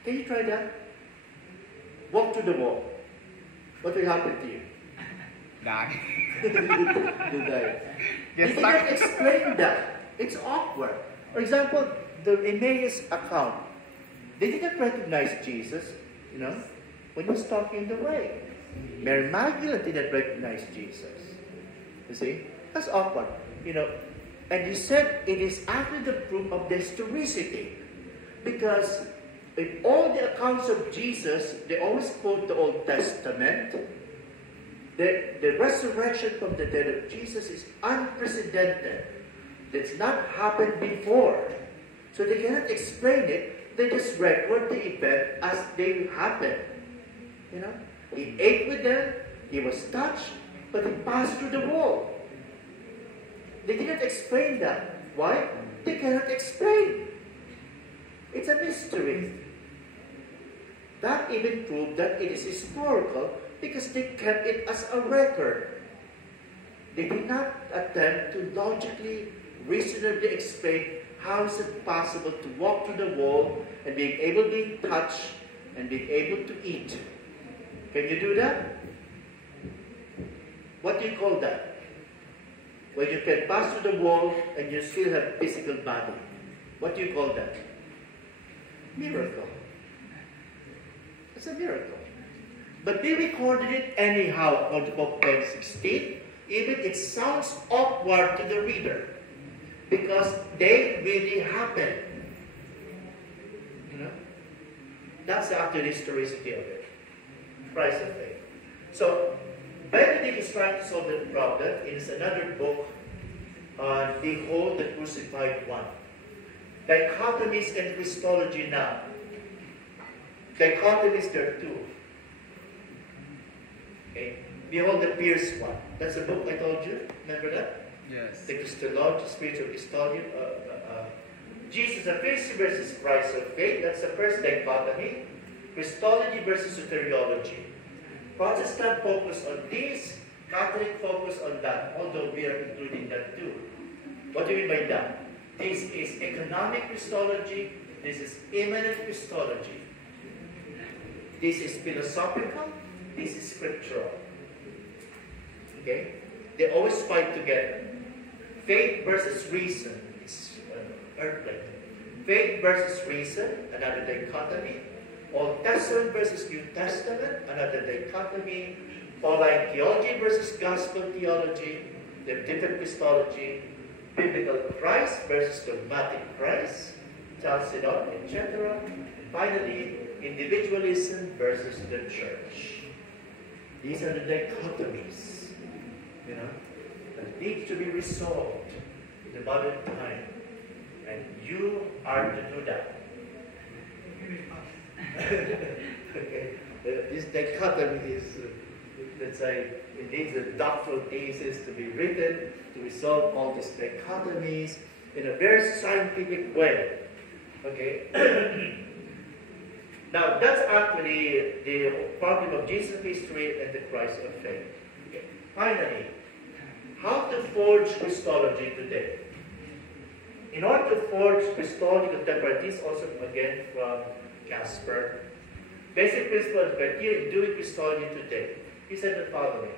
Can you try that? Walk to the wall. What will happen to you? Die. You die. Yes, You cannot explain that. It's awkward. For example, the Emmaus account. They didn't recognize Jesus, when he was talking the way. Mary Magdalene didn't recognize Jesus. You see? That's awkward. And he said it is actually the proof of the historicity. Because in all the accounts of Jesus, they always quote the Old Testament. The resurrection from the dead of Jesus is unprecedented. It's not happened before. So they cannot explain it. They just record the event as they happened. He ate with them, he was touched, but he passed through the wall. They didn't explain that. Why? They cannot explain. It's a mystery. That even proved that it is historical because they kept it as a record. They did not attempt to logically, reasonably explain how is it possible to walk through the wall and being able to be touched and being able to eat. Can you do that? What do you call that? When you can pass through the wall and you still have physical body. What do you call that? Miracle. It's a miracle. But they recorded it anyhow on Pope Benedict XVI even it sounds awkward to the reader, because they really happen. You know? That's actually the historicity of it. Price of faith. So, Benedict is trying to solve the problem. It is another book on Behold the Crucified One. Dichotomies in Christology now. Dichotomies, there are two. Okay. Behold the Pierced One. That's the book I told you. Remember that? Yes. The Christology, spiritual Christology. Jesus appears versus Christ of faith. That's the first dichotomy. Christology versus soteriology. Protestant focus on this, Catholic focus on that, although we are including that too. What do you mean by that? This is economic Christology. This is immanent Christology. This is philosophical. This is scriptural. Okay? They always fight together. Faith versus reason. It's earthly. Faith versus reason, another dichotomy. Old Testament versus New Testament, another dichotomy. Pauline theology versus gospel theology, the different Christology. Biblical Christ versus dogmatic Christ, Chalcedon, etc. And finally, individualism versus the church. These are the dichotomies, you know, that need to be resolved in the modern time. And you are to do that. Okay. This dichotomy is, let's say, it needs a doctoral thesis to be written to resolve all these dichotomies in a very scientific way. Okay? Now, that's actually the problem of Jesus' history and the Christ of faith. Okay. Finally, how to forge Christology today. In order to forge Christology contemporary, this also again from Casper. Basic principle and criteria in doing Christology today. He said the following.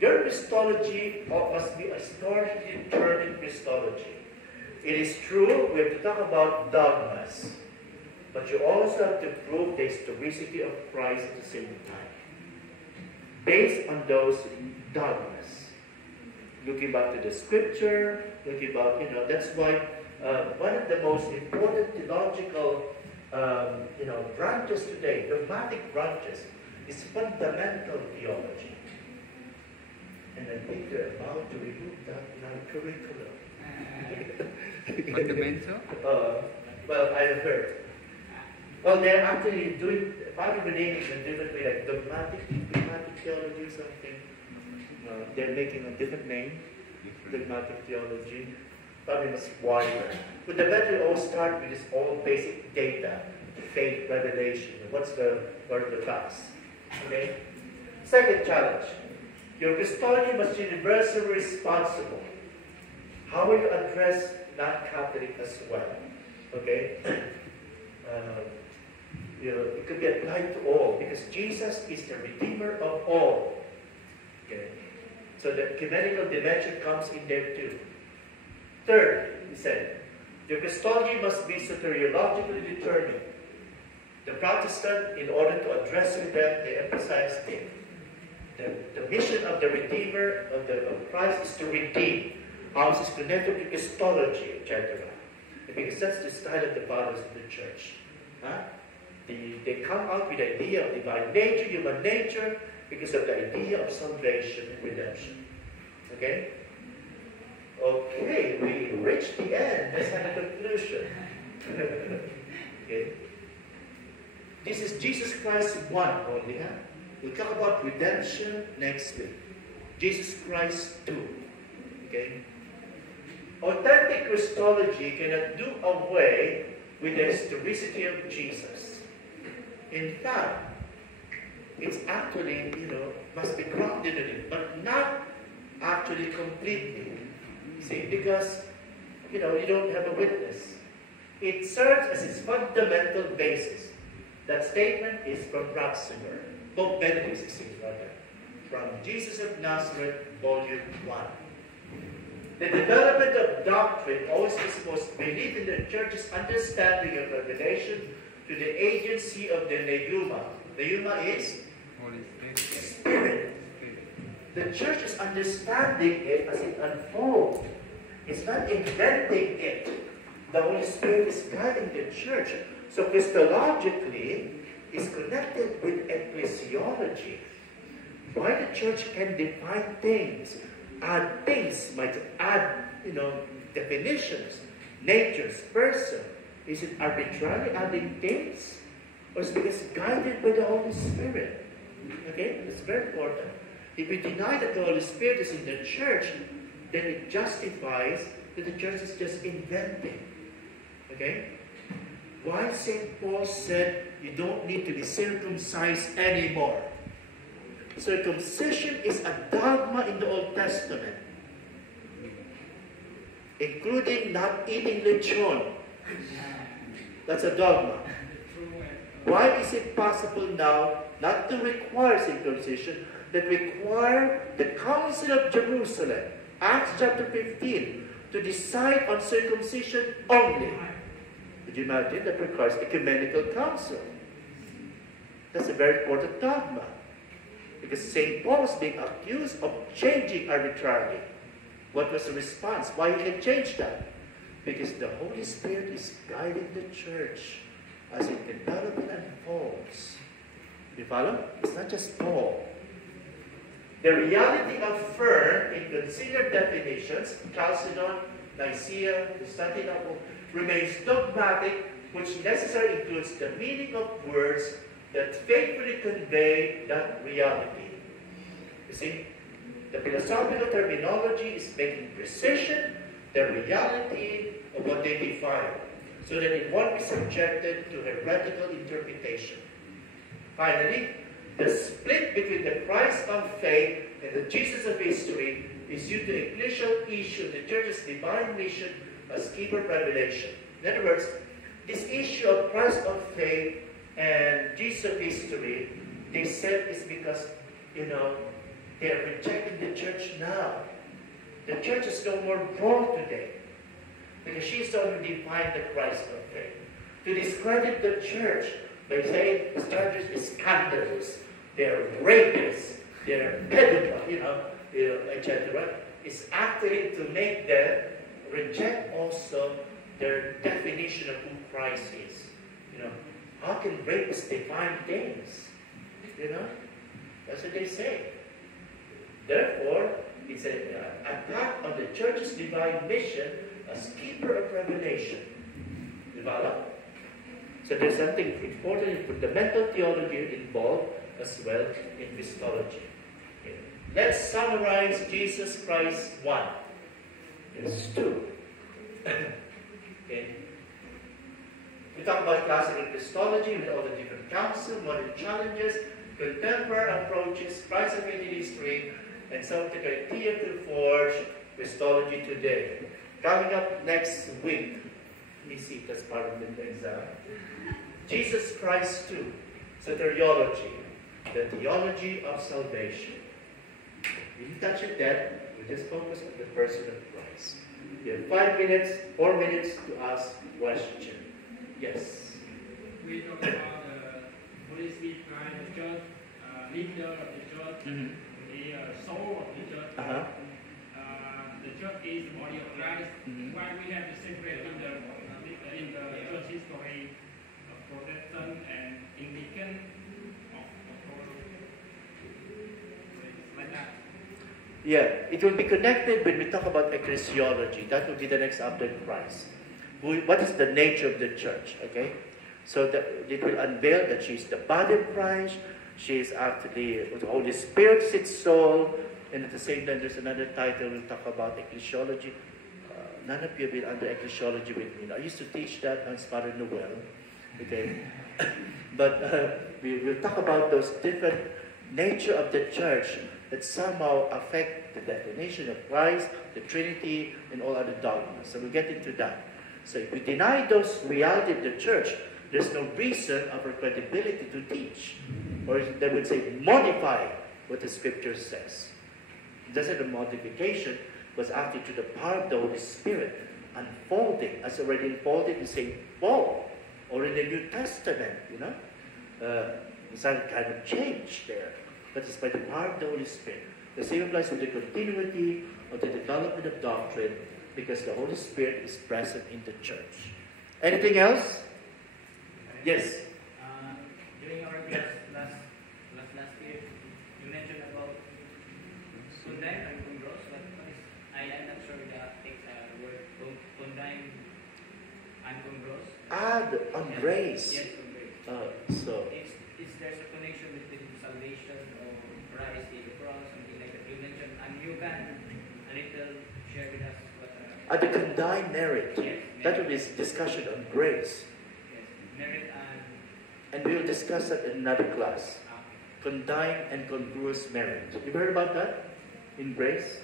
Your Christology must be a historically determined Christology. It is true, we have to talk about dogmas, but you also have to prove the historicity of Christ at the same time. Based on those dogmas. Looking back to the scripture, looking back, that's why one of the most important theological branches today, dogmatic branches, is fundamental theology. And I think they're about to remove that in our curriculum. Fundamental? Well, I have heard. Well, they're actually doing, part of the name is a different way, like dogmatic theology or something. They're making a different name, dogmatic theology. Probably much wider. But the better all start with this all basic data, faith, revelation. What's the word of the facts? Okay? Second challenge. Your Christology must be universally responsible. How will you address non-Catholic as well? Okay? It could be applied to all because Jesus is the Redeemer of all. Okay? So the ecumenical dimension comes in there too. Third, he said, your Christology must be soteriologically determined. The Protestant, in order to address with them, they emphasize the mission of the Redeemer of Christ is to redeem. How is this connected to Christology, etc. Because that's the style of the fathers of the church. Huh? They come out with the idea of divine nature, human nature, because of the idea of salvation and redemption. Okay? Okay, we reached the end. Let's have a conclusion. Okay? This is Jesus Christ 1 only, huh? We'll talk about redemption next week. Jesus Christ 2. Okay? Authentic Christology cannot do away with the historicity of Jesus. In fact, it's actually, must be grounded in it, but not actually completely. See, because, you don't have a witness. It serves as its fundamental basis. That statement is from Ratzinger, Pope Benedict XVI, rather, from Jesus of Nazareth, Volume 1. The development of doctrine always presupposes belief in the Church's understanding of revelation to the agency of the Neuma. Neuma is? Holy Spirit. Spirit. The church is understanding it as it unfolds. It's not inventing it. The Holy Spirit is guiding the church. So Christologically, it's connected with ecclesiology. Why the church can define things, add things, might add, definitions, natures, person. Is it arbitrarily adding things? Or is it because guided by the Holy Spirit? Okay? It's very important. If we deny that the Holy Spirit is in the church, then it justifies that the church is just inventing. Okay? Why St. Paul said you don't need to be circumcised anymore? Circumcision is a dogma in the Old Testament, including not eating lechon. That's a dogma. Why is it possible now not to require circumcision, but require the Council of Jerusalem, Acts chapter 15, to decide on circumcision only? Could you imagine? That requires ecumenical council. That's a very important dogma. Because St. Paul was being accused of changing arbitrarily. What was the response? Why he had changed that? Because the Holy Spirit is guiding the church as it develops and unfolds. You follow? It's not just Paul. The reality affirmed in considered definitions, Chalcedon, Nicaea, Constantinople, remains dogmatic, which necessarily includes the meaning of words that faithfully convey that reality. You see, the philosophical terminology is making precision the reality of what they define, so that it won't be subjected to heretical interpretation. Finally, the split between the Christ of faith and the Jesus of history is due to the ecclesial issue of the church's divine mission as keeper of revelation. In other words, this issue of Christ of faith and Jesus of history, they said is because, they are rejecting the church now. The church is no more born today, because she's the one who defined the Christ of faith. To discredit the church by saying the church is scandalous, they're rapists, they're pedophile, etc., is actually to make them reject also their definition of who Christ is. How can rapists define things? That's what they say. Therefore, it's an attack on the church's divine mission as keeper of revelation. Develop. So there's something important in fundamental theology involved as well in Christology. Okay. Let's summarize Jesus Christ 1. There's 2. Okay. We talk about classical Christology with all the different councils, modern challenges, contemporary approaches, Christ of history, and some of the criteria to forge Christology today. Coming up next week, let me see if that's part of the exam. Jesus Christ 2. So theology, the theology of salvation. We didn't touch it yet. We just focus on the person of Christ. You have 5 minutes, 4 minutes to ask question. Yes. We talk about the Holy Spirit behind the church, leader of the church, the soul of the church. The church is the body of Christ. Why we have to separate in the church history of Protestant and Anglican, like that. Yeah, it will be connected when we talk about ecclesiology. That will be the next after Christ. What is the nature of the church? Okay, so it will unveil that she's the body of Christ. She is actually the Holy Spirit's its soul, and at the same time, there's another title we'll talk about ecclesiology. None of you have been under ecclesiology with me. I used to teach that on Father Noel. Okay, but we will talk about those different nature of the church that somehow affect the definition of Christ, the Trinity, and all other dogmas. So we'll get into that. So if we deny those reality of the church, there's no reason of our credibility to teach. Or they would say, modify what the Scripture says. It doesn't have a modification, was actually to the power of the Holy Spirit, unfolding, as already unfolded in St. Paul, or in the New Testament, There's some kind of change there. But it's by the power of the Holy Spirit. The same applies to the continuity of the development of doctrine because the Holy Spirit is present in the church. Anything else? Yes. During our class last year, you mentioned about condign and congruous. What is? I am not sure the word condign and congruous. On grace. Yes, on grace. So, Is there's a connection between salvation or Christ in the cross, something like that? You mentioned, and you can a little share with us what. the condign merit. Yes, That will be a discussion on grace. Yes, merit And we will discuss that in another class. Condign and congruous merit. You heard about that? In grace?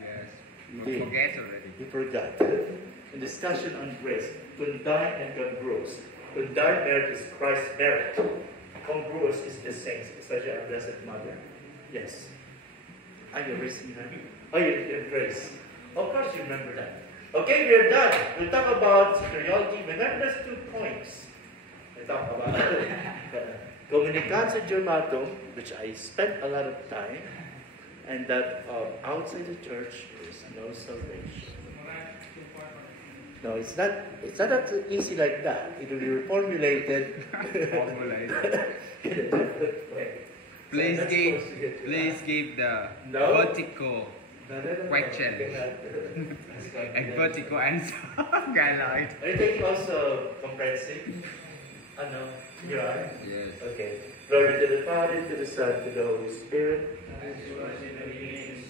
Yes. You I did. forget already. You forgot. A discussion on grace. Condign and congruous. Condign merit is Christ's merit. Congruous is the saints, especially our Blessed Mother. Yes. Are you raising your hand? Oh, you did grace. Of course you remember that. Okay, we're done. We'll talk about superiority. Remember those 2 points. I talk about Communicatio Germatum, which I spent a lot of time, and that outside the church there is no salvation. No, it's not that easy like that. It will be reformulated. Formulated. In a different way. Please So that's give, supposed to get to please that. give the No. vertical No. question and vertical answer guideline. Are you taking also comprehensive? No, you are. Yes. Okay. Glory to the Father, to the Son, to the Holy Spirit. As it was in the beginning,